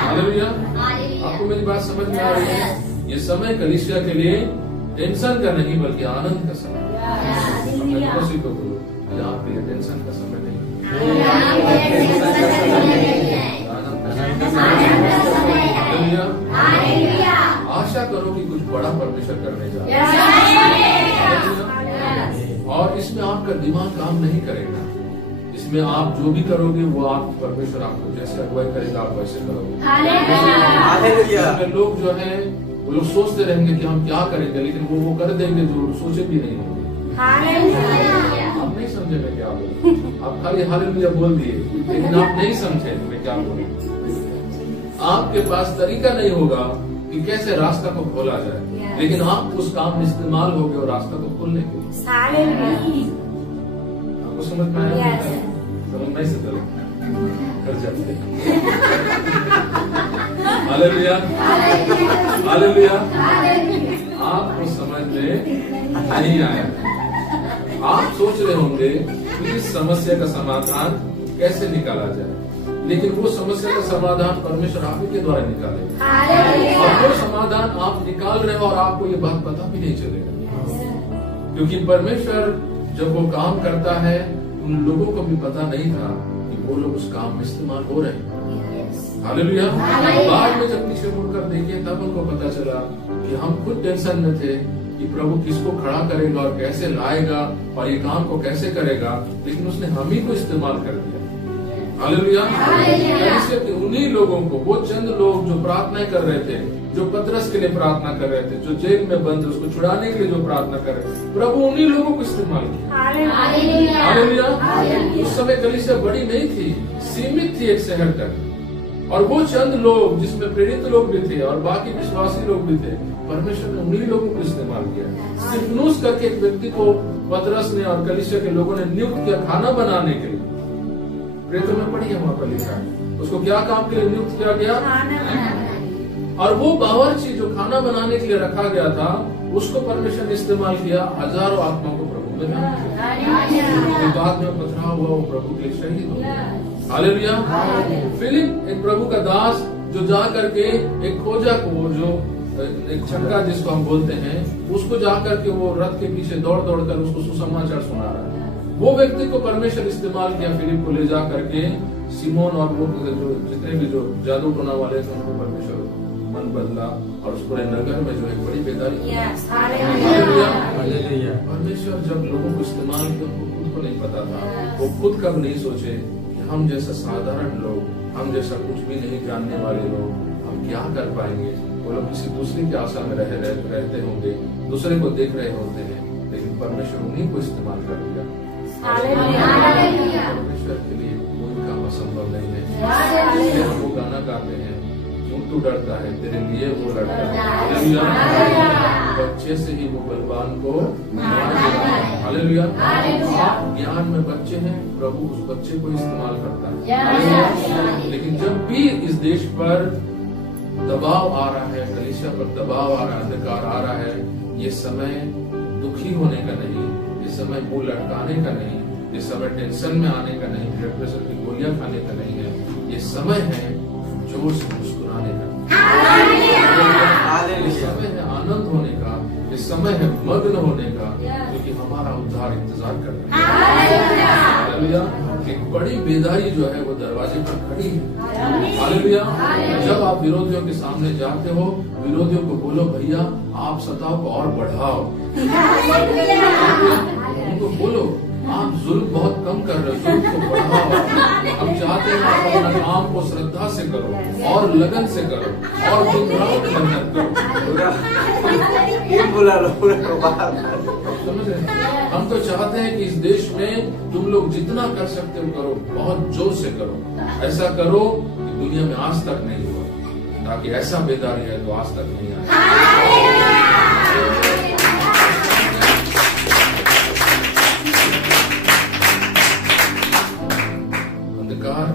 हालेलुया। आपको मेरी बात समझ में आ रही है? ये समय कलीसिया के लिए टेंशन का नहीं बल्कि आनंद का समय। अपने पड़ोसी को बोलो, ये आपके लिए टेंशन का समय नहीं, आशा करो कि कुछ बड़ा परमेश्वर करने जा रहा है और इसमें आपका दिमाग काम नहीं करेगा। इसमें आप जो भी करोगे वो आप परमेश्वर आपको जैसे अगुवाई करेगा आप वैसे करोगे। लोग जो है वो लोग सोचते रहेंगे कि हम क्या करेंगे, लेकिन वो कर देंगे जो सोचे भी नहीं होंगे। आप नहीं समझे मैं क्या बोल, आप खाली हालेलुया बोल दिए लेकिन आप नहीं समझे मैं क्या बोल। आपके पास तरीका नहीं होगा कि कैसे रास्ता को खोला जाए, लेकिन आप उस काम में इस्तेमाल हो गए और रास्ता को खोलने के लिए। आपको समझ में आया? समझ नहीं से कर जाते। Hallelujah, hallelujah. आपको समझ में नहीं आया। आप सोच रहे होंगे कि इस समस्या का समाधान कैसे निकाला जाए, लेकिन वो समस्या का समाधान परमेश्वर आप ही के द्वारा निकालेगा। और वो समाधान आप निकाल रहे हो और आपको ये बात पता भी नहीं चलेगा, क्योंकि परमेश्वर जब वो काम करता है उन लोगों को भी पता नहीं था कि वो लोग उस काम में इस्तेमाल हो रहे हैं। हालेलुया। बाद में जब पीछे मुड़कर देखे तब उनको पता चला कि हम खुद टेंशन में थे कि प्रभु किसको खड़ा करेगा और कैसे लाएगा और ये काम को कैसे करेगा, लेकिन उसने हम ही को इस्तेमाल कर दिया। हालेलुया। उन्हीं लोगों को, वो चंद लोग जो प्रार्थनाएं कर रहे थे, जो पतरस के लिए प्रार्थना कर रहे थे, जो जेल में बंद उसको छुड़ाने के लिए जो प्रार्थना कर रहे थे, प्रभु उन्हीं लोगों को इस्तेमाल किया। हालेलुया। उस समय कलीसिया बड़ी नहीं थी, सीमित थी एक शहर तक, और वो चंद लोग जिसमें प्रेरित लोग भी थे और बाकी विश्वासी लोग भी थे, परमेश्वर ने उन्हीं लोगों को इस्तेमाल किया। सिर्फ करके एक व्यक्ति को पतरस ने और कलीसिया के लोगों ने नियुक्त किया खाना बनाने के लिए। प्रेरितों में पढ़ी है वहां पर लिखा है, उसको क्या काम के लिए नियुक्त किया गया? और वो बावर्ची जो खाना बनाने के लिए रखा गया था, उसको परमेश्वर ने इस्तेमाल किया हजारों आत्माओं को प्रभु में दान किया। बाद में पथराव हुआ वो प्रभु के शहीद हो गया। हालेलुया। फिलिप एक प्रभु का दास जो जा करके एक खोजा को, जो एक छक्का जिसको हम बोलते हैं, उसको जा करके वो रथ के पीछे दौड़ दौड़ कर उसको सुसमाचार सुना रहा है। वो व्यक्ति को परमेश्वर इस्तेमाल किया फिलिप को ले जा करके सिमोन और वो जो जितने भी जो जादू टोना वाले थे उनको परमेश्वर मन बदला और उस पूरे नगर में जो एक बड़ी बेदारी। परमेश्वर जब लोगों को इस्तेमाल किया उनको खुद को नहीं पता था, वो खुद कब नहीं सोचे कि हम जैसा साधारण लोग, हम जैसा कुछ भी नहीं जानने वाले लोग हम क्या कर पाएंगे। वो लोग किसी दूसरे की आशा में रहते होंगे, दूसरे को देख रहे होते हैं, लेकिन परमेश्वर उन्हीं को इस्तेमाल कर दिया। परमेश्वर के लिए कोई काम असंभव नहीं है। हम वो गाना गाते हैं, क्यों तू डरता है, तेरे लिए वो लड़ता है। बच्चे से ही वो बलवान को हालेलुया। आप ज्ञान में बच्चे हैं, प्रभु उस बच्चे को इस्तेमाल करता है। लेकिन जब भी इस देश पर दबाव आ रहा है, कलीसिया पर दबाव आ रहा है, अंधकार आ रहा है, ये समय दुखी होने का नहीं, ये समय मुंह लटकाने का नहीं, ये समय टेंशन में आने का नहीं, ब्लड प्रेशर की गोलियां खाने का नहीं है। ये समय है जोर से मुस्कुराने का, ये समय है आनंद होने का, ये समय है मग्न होने का, क्योंकि हमारा उद्धार इंतजार कर रहा है। एक बड़ी बेदारी जो है वो दरवाजे पर खड़ी है। हालेलुया। जब आप विरोधियों के सामने जाते हो, विरोधियों को बोलो भैया आप सताओ को और बढ़ाओ। उनको बोलो आप जुल्म बहुत कम कर रहे हो, जुल्म को बढ़ाओ। हम चाहते हैं आप अपना काम को श्रद्धा से करो और लगन से करो और दिन रात मेहनत करो। बोला लो समझ रहे हैं? हम तो चाहते हैं कि इस देश में तुम लोग जितना कर सकते हो करो, बहुत जोर से करो, ऐसा करो कि दुनिया में आज तक नहीं हुआ, ताकि ऐसा बेदारी है तो आज तक नहीं आया। अंधकार,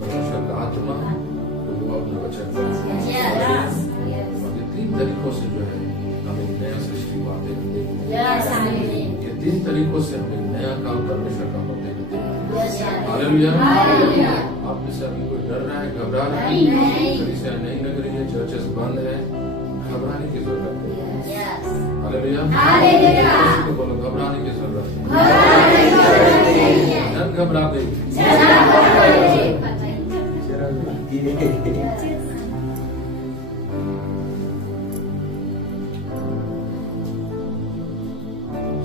परमेश्वर का आत्मा, तो वो अपना वचन तीन तरीकों से जो है हम एक नया सृष्टि को आते हुए देखते हैं। ये तीन तरीकों से हम एक नया काम परमेश्वर का होते हुए देखते हैं। हालेलुया। आप में से अभी कोई डर रहा है, घबरा रहा है? कलीसिया नई नगरी है, चर्चेस बंद है, घबराने की जरूरत है। हालेलुया। तो बोलो घबराने की जरूरत है। जब घबरा गई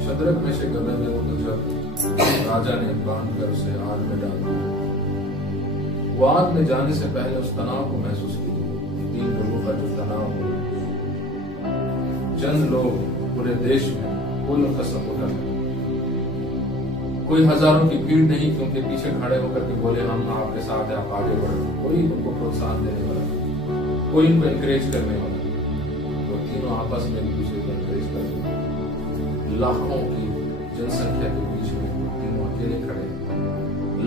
शद्रक में से अबेदनगो को जब राजा ने बांध कर उसे आग में डाल दिया, वो आग में जाने से पहले उस तनाव को महसूस किया। तीन लोगों का जो तनाव हो, चंद लोग पूरे देश में कुल कसम उठा, कोई हजारों की भीड़ नहीं कि उनके पीछे खड़े होकर के बोले हम आपके साथ है, आप आगे बढ़ो। कोई उनको प्रोत्साहन देने वाला, कोई उनको एनकरेज करने वाला। वो तीनों आपस में एक दूसरे को एनकरेज करते, लाखों की जनसंख्या के बीच में तीनों अकेले खड़े,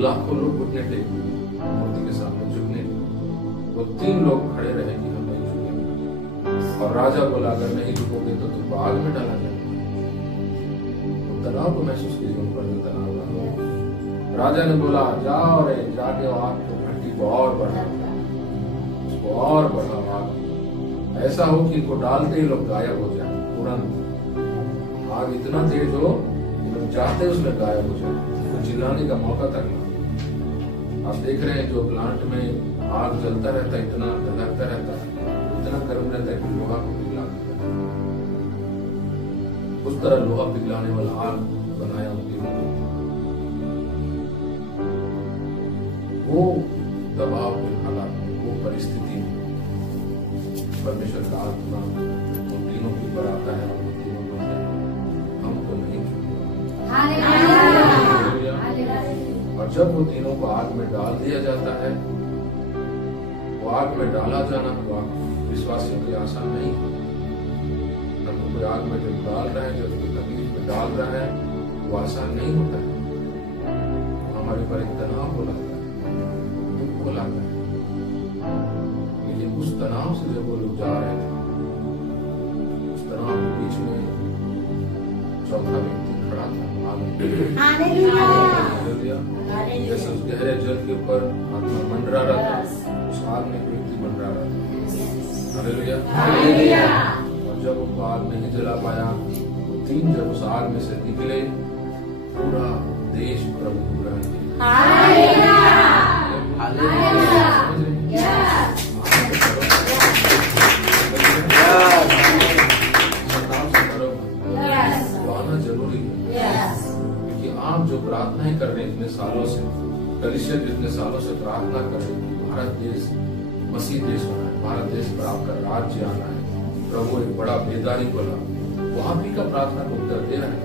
लाखों लोग घुटने टेके मूर्ति के सामने झुकने, वो तीन लोग खड़े रहे कि हम नहीं झुकेंगे। और राजा बोला अगर नहीं झुकोगे तो तुमको आग में डाला जाएगा। तनाव को महसूस कीजिए, उन पर जो तनाव रहा। राजा ने बोला जाओ रे, जाके आग को भट्टी को और बढ़ा, उसको और बढ़ाओ आग, ऐसा हो कि इनको डालते ही लोग गायब हो जाए तुरंत। आग इतना तेज हो कि लोग चाहते उसमें गायब हो जाए, तो चिल्लाने का मौका तक ना। आप देख रहे हैं जो प्लांट में आग जलता रहता है, इतना धधकता रहता है, इतना गर्म रहता है कि लोहा को पिघला देता है। उस तरह लोहा पिघलाने वाला आग बनाया उनके लिए। वो दबाव के हालात में, वो परिस्थिति में परमेश्वर का आत्मा उन तीनों के ऊपर आता है और वो तीनों बोलते हैं हमको नहीं छूटेगा। और जब वो तीनों को आग में डाल दिया जाता है, वो आग में डाला जाना हुआ विश्वासियों के लिए आसान नहीं। हमको कोई आग में जब डाल रहा है, जब कोई तकलीफ में डाल रहा है, वो आसान नहीं होता है। हमारे पर एक तनाव को लाता है, दुख को लाता है। लेकिन उस तनाव से जब वो लोग जा रहे थे, उस तनाव के बीच में चौथा व्यक्ति खड़ा था, जैसे उस गहरे जल के ऊपर आत्मा मंडरा रहा था, उस आग में व्यक्ति मंडरा रहा था। हालेलुया। और जब वो आग नहीं जला पाया, तीन जब उस आग में से निकले, पूरा देश प्रभु ग्रहण किया। जरूरी है, क्योंकि आप जो प्रार्थनाएं कर रहे हैं इतने सालों से, कलीसिया इतने सालों से प्रार्थना कर रहे हैं कि भारत देश मसीह देश होना है, भारत देश पर आपका राज्य आना है, प्रभु एक बड़ा बेदारी बोला, वो आप ही का प्रार्थना को उत्तर दे रहा है।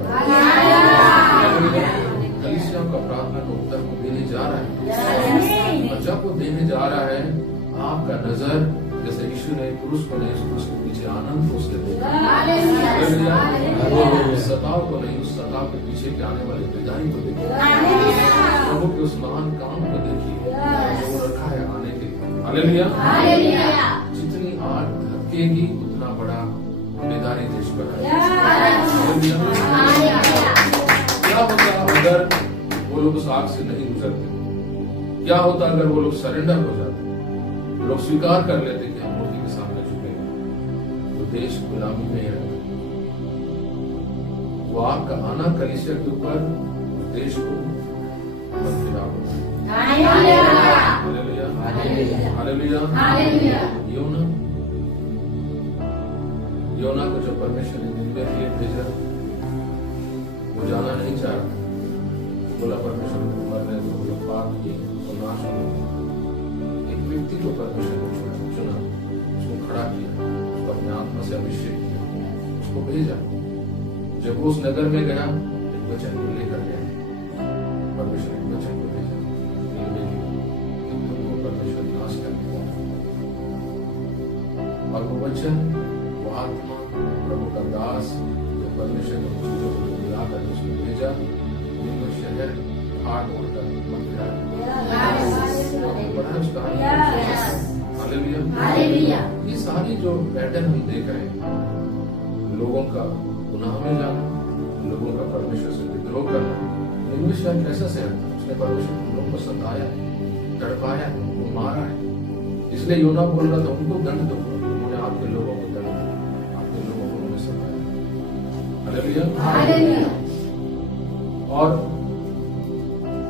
कलीसिया का प्रार्थना को उत्तर को देने जा रहा है, और जब वो देने जा रहा है, आपका नजर जैसे यीशु ने क्रूस को नहीं, उस क्रूस के पीछे आनंद को उसके देखा, सताव को नहीं, उस सताव के पीछे के आने वाले बेदारी को देखिए, प्रभु के उस महान काम को देखिए जो वो रखा है आने के लिए। हालेलुया। जितनी आग धकेगी उतना बड़ा बेदारी देश पर है। क्या होता अगर वो लोग उस आग से नहीं गुजरते? क्या होता अगर वो लोग सरेंडर हो जाते, लोग स्वीकार कर लेते कि हम मूर्ति के सामने झुकेंगे, तो देश गुलामी में रहेगा। वो आग का आना कलीसिया के ऊपर देश को मनफिराव होता है। हालेलुया। योना को जब परमेश्वर ने निन्वे के लिए भेजा, वो जाना नहीं चाह रहा, बोला परमेश्वर को मरने दो, वो लोग पाप किए तो नाश हो। एक व्यक्ति को परमेश्वर ने चुना, उसको खड़ा किया, उसको अपने आत्मा से अभिषेक किया, उसको भेजा। जब वो उस नगर में गया, एक वचन को लेकर गया, परमेश्वर एक वचन को भेजा, तुमको परमेश्वर नाश कर दिया। और वो वचन, वो आत्मा, प्रभु का दास, जो परमेश्वर ने चीजों को मिलाकर उसको भेजा, उनको शहर हाथ उड़कर मत गिरा। ये सारी जो पैटर्न हम देख रहे हैं, लोगों का गुनाह में जाना, लोगों का परमेश्वर से विद्रोह करना, इनमें शायद कैसा सहन था? उसने परमेश्वर लोगों को सताया, तड़पाया, उनको मारा है। इसलिए योना बोल रहा था, उनको दंड दो, उन्होंने आपके लोगों को दंड दिया, आपके लोगों को उन्होंने सताया। हालेलुया। और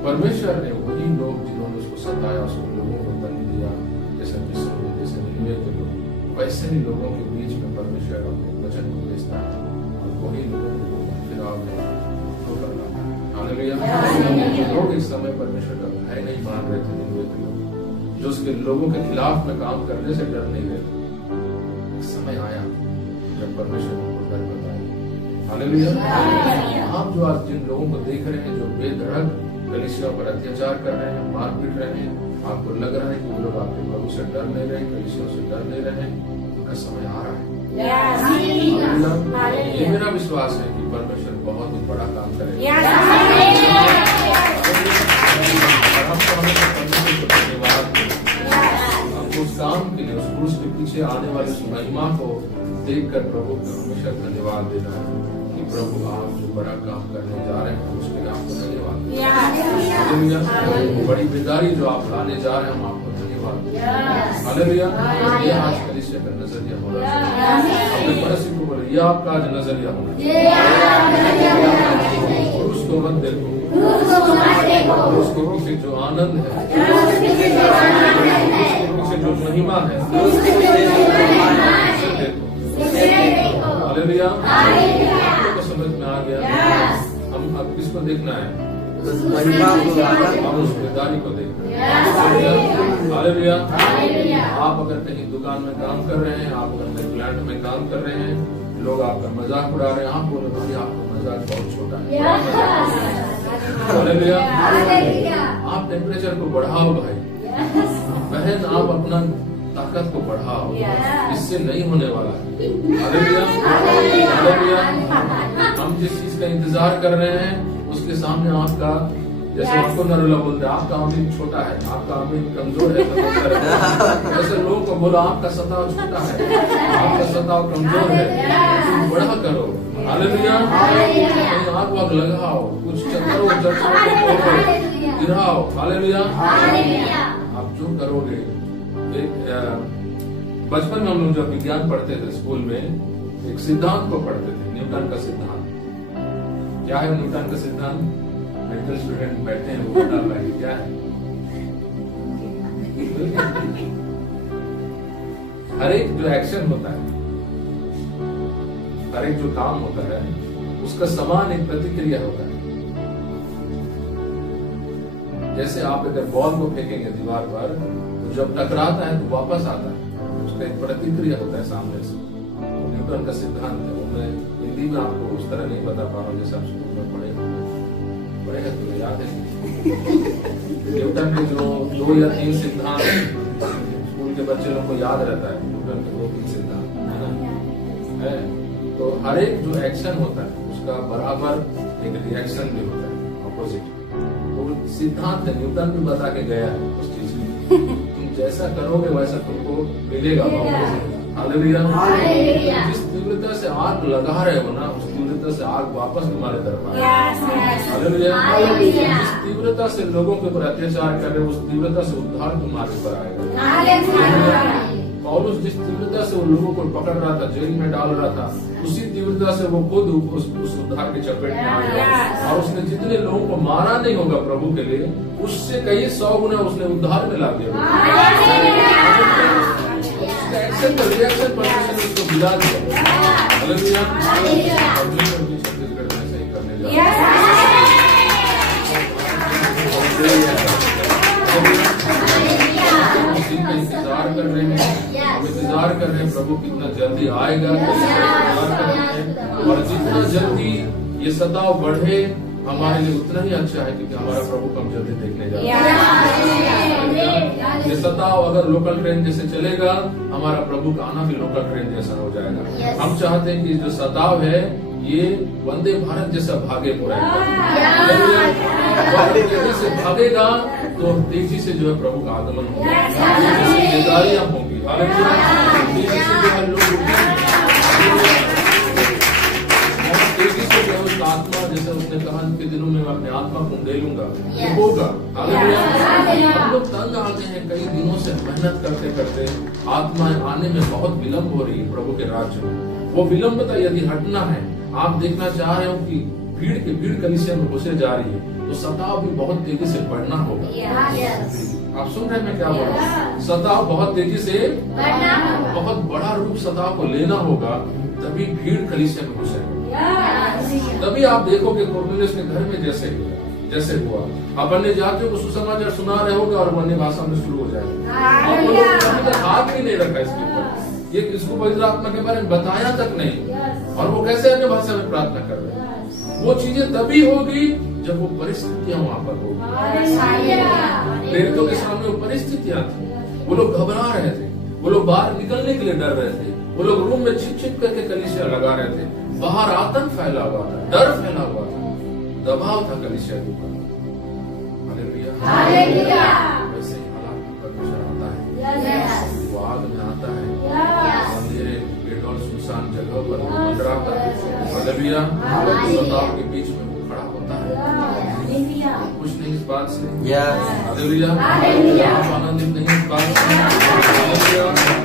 परमेश्वर ने वही लोग जिन्होंने उसको सताया, उसको लोगों को दंड दिया, जैसे मिस्र में, जैसे निनवे के लोग, वैसे ही लोगों के बीच में परमेश्वर अपने वचन को भेजता है और वही लोगों को फिर करना। हालेलुया। लोग इस समय परमेश्वर का भय नहीं मान रहे थे, निनवे के लोग, जो उसके लोगों के खिलाफ में काम करने से डर नहीं रहे थे। एक समय आया जब परमेश्वर को डर बताया। हालेलुया। आप जो आज जिन लोगों को देख रहे हैं, जो बेधड़क कलीसिया पर अत्याचार कर रहे हैं, मार पीट रहे हैं, आपको लग रहा है कि वो लोग आपके प्रभु से डर नहीं रहे, कलीसिया से डर नहीं रहे, उनका समय आ रहा है। ये मेरा विश्वास है कि परमेश्वर बहुत ही बड़ा काम करेगा। धन्यवाद उस काम के लिए, उस क्रूस के पीछे आने वाली उस महिमा को देखकर प्रभु को हमेशा धन्यवाद देना है कि प्रभु आप जो बड़ा काम करने जा रहे हैं उसके लिए आपको धन्यवाद। बड़ी बेदारी जो आप लाने जा रहे हैं, हम आपको धन्यवाद। हालेलुया। ये आज कलीसिया का नजरिया होना चाहिए। अपने पड़ोसी को बोले, ये आपका आज नजरिया होना चाहिए। क्रूस को मत देखो, क्रूस के पीछे जो आनंद है, क्रूस के जो महिमा है, हालेलुया। आपको समझ में आ गया? हम अब किसको देखना है? हम उस बेदारी को देखना है। हालेलुया। आप अगर कहीं दुकान में काम कर रहे हैं, आप अगर कहीं प्लांट में काम कर रहे हैं, लोग आपका मजाक उड़ा रहे हैं, आप बोले भाई आपका मजाक बहुत छोटा है। हालेलुया। आप टेम्परेचर को बढ़ाओ भाई बहन, आप अपना ताकत को बढ़ाओ, इससे नहीं होने वाला है। हालेलुया। हम जिस चीज का इंतजार कर रहे हैं उसके सामने आपका, जैसे आपको नरुला बोलते हैं, आपका आमीन छोटा है, आपका आमीन कमजोर है, ऐसे लोगों को बोलो आपका सताव छोटा है, आपका सताव कमजोर है, बड़ा करो। हालेलुया। आग वाग लगाओ, कुछ करो, गिराओ। हालेलुया। आप जो करोगे, बचपन में हम लोग जब विज्ञान पढ़ते थे स्कूल में, एक सिद्धांत को पढ़ते थे, न्यूटन का सिद्धांत। क्या है न्यूटन का सिद्धांत? मेडिकल स्टूडेंट बैठे हैं, वो बता रहे हैं क्या है। हर एक जो एक्शन होता है, हर एक जो काम होता है, उसका समान एक प्रतिक्रिया होता है। जैसे आप अगर बॉल को फेंकेंगे दीवार पर, तो जब टकराता है तो वापस आता है, उसका एक प्रतिक्रिया होता है सामने से। न्यूटन का सिद्धांत है, वो मैं हिंदी में आपको उस तरह नहीं बता पा रहा हूँ जैसे आप स्कूल में पढ़ेगा तो याद है। न्यूटन के जो 2 या 3 सिद्धांत स्कूल के बच्चे लोग को याद रहता है, न्यूटन के 2-3 सिद्धांत है। तो हर एक जो एक्शन होता है उसका बराबर एक रिएक्शन भी होता है, ऑपोजिट। तो सिद्धांत है, न्यूटन भी बता के गया है उस चीज को, तुम जैसा करोगे वैसा तुमको मिलेगा। हालेलुया। जिस तीव्रता से आग लगा रहे हो ना, उस तीव्रता से आग वापस तुम्हारे तरफ आएगी। हालेलुया। जिस तीव्रता से लोगों के ऊपर अत्याचार कर रहे हो, उस तीव्रता से उद्धार तुम्हारे ऊपर आएगा। पौलुस जिस तीव्रता से वो लोगों को पकड़ रहा था, जेल में डाल रहा था, उसी तीव्रता से वो खुद उस उद्धार के चपेट में आ गया। और उसने जितने लोगों को मारा नहीं होगा प्रभु के लिए, उससे कई 100 गुना उसने उद्धार में ला दिया। एक्शन पर रिएक्शन परमेश्वर ने उसको मिला दिया। हालेलुया। छत्तीसगढ़ में सही करने जा रहे हैं, इंतजार कर रहे हैं, हम इंतजार कर रहे हैं प्रभु कितना जल्दी आएगा, इंतजार कर रहे हैं। और जितना जल्दी ये सताव बढ़े हमारे लिए उतना ही अच्छा है, क्योंकि हमारा प्रभु को हम जल्दी देखने जा रहे हैं। ये सताव अगर लोकल ट्रेन जैसे चलेगा, हमारा प्रभु का आना भी लोकल ट्रेन जैसा हो जाएगा। हम चाहते हैं कि जो सताव है ये वंदे भारत जैसा भागे पूरा, तेजी से भागेगा तो तेजी से जो है प्रभु का आगमन होगा, जिम्मेदारियां होंगी, तेजी से जो है लोग तेजी से जो है उसका आत्मा, जैसे उसने कहा के दिनों में मैं अपने आत्मा को दे लूंगा, होगा। हम लोग तंग आ गए हैं, कई दिनों से मेहनत करते करते आत्मा आने में बहुत विलम्ब हो रही है प्रभु के राज्य में। वो विलम्बता यदि हटना है, आप देखना चाह रहे हो कि भीड़ कलीसिया में घुसे जा रही है, तो सताव भी बहुत तेजी से बढ़ना होगा। आप सुन रहे हैं मैं क्या बोल रहा हूँ? सताव बहुत तेजी से बहुत बड़ा रूप सताव को लेना होगा, तभी भीड़ कलीसिया में घुसेगा। तभी आप देखोगे कुरनेलियुस के घर में जैसे हुआ, आप अन्य जातियों को सुसमाचार सुना रहे होगे और अन्य भाषा में शुरू हो जाएगा। आप लोगों ने हाथ भी नहीं रखा इसके ऊपर, ये इसको पवित्र आत्मा के बारे में बताया तक नहीं, और वो कैसे अन्य भाषा में प्रार्थना कर रहे हैं। वो चीजें तभी होगी जब वो परिस्थितियां वहां पर होगी। प्रेरितों के सामने वो परिस्थितियां थी, वो लोग घबरा रहे थे, वो लोग बाहर निकलने के लिए डर रहे थे, वो लोग रूम में छिप करके कलीसिया लगा रहे थे, बाहर आतंक फैला हुआ था, डर फैला हुआ था, दबाव था कलीसिया के ऊपर। हालेलुया। वैसे ही हालात परमेश्वर आता है, वो आग में आता है, अंधेरे बेडौल सुनसान जगह पर मंडराता है। हालेलुया। सताव के बीच में वो खड़ा होता है। कुछ नहीं इस बात से। हालेलुया। आप आनंदित नहीं इस बात से।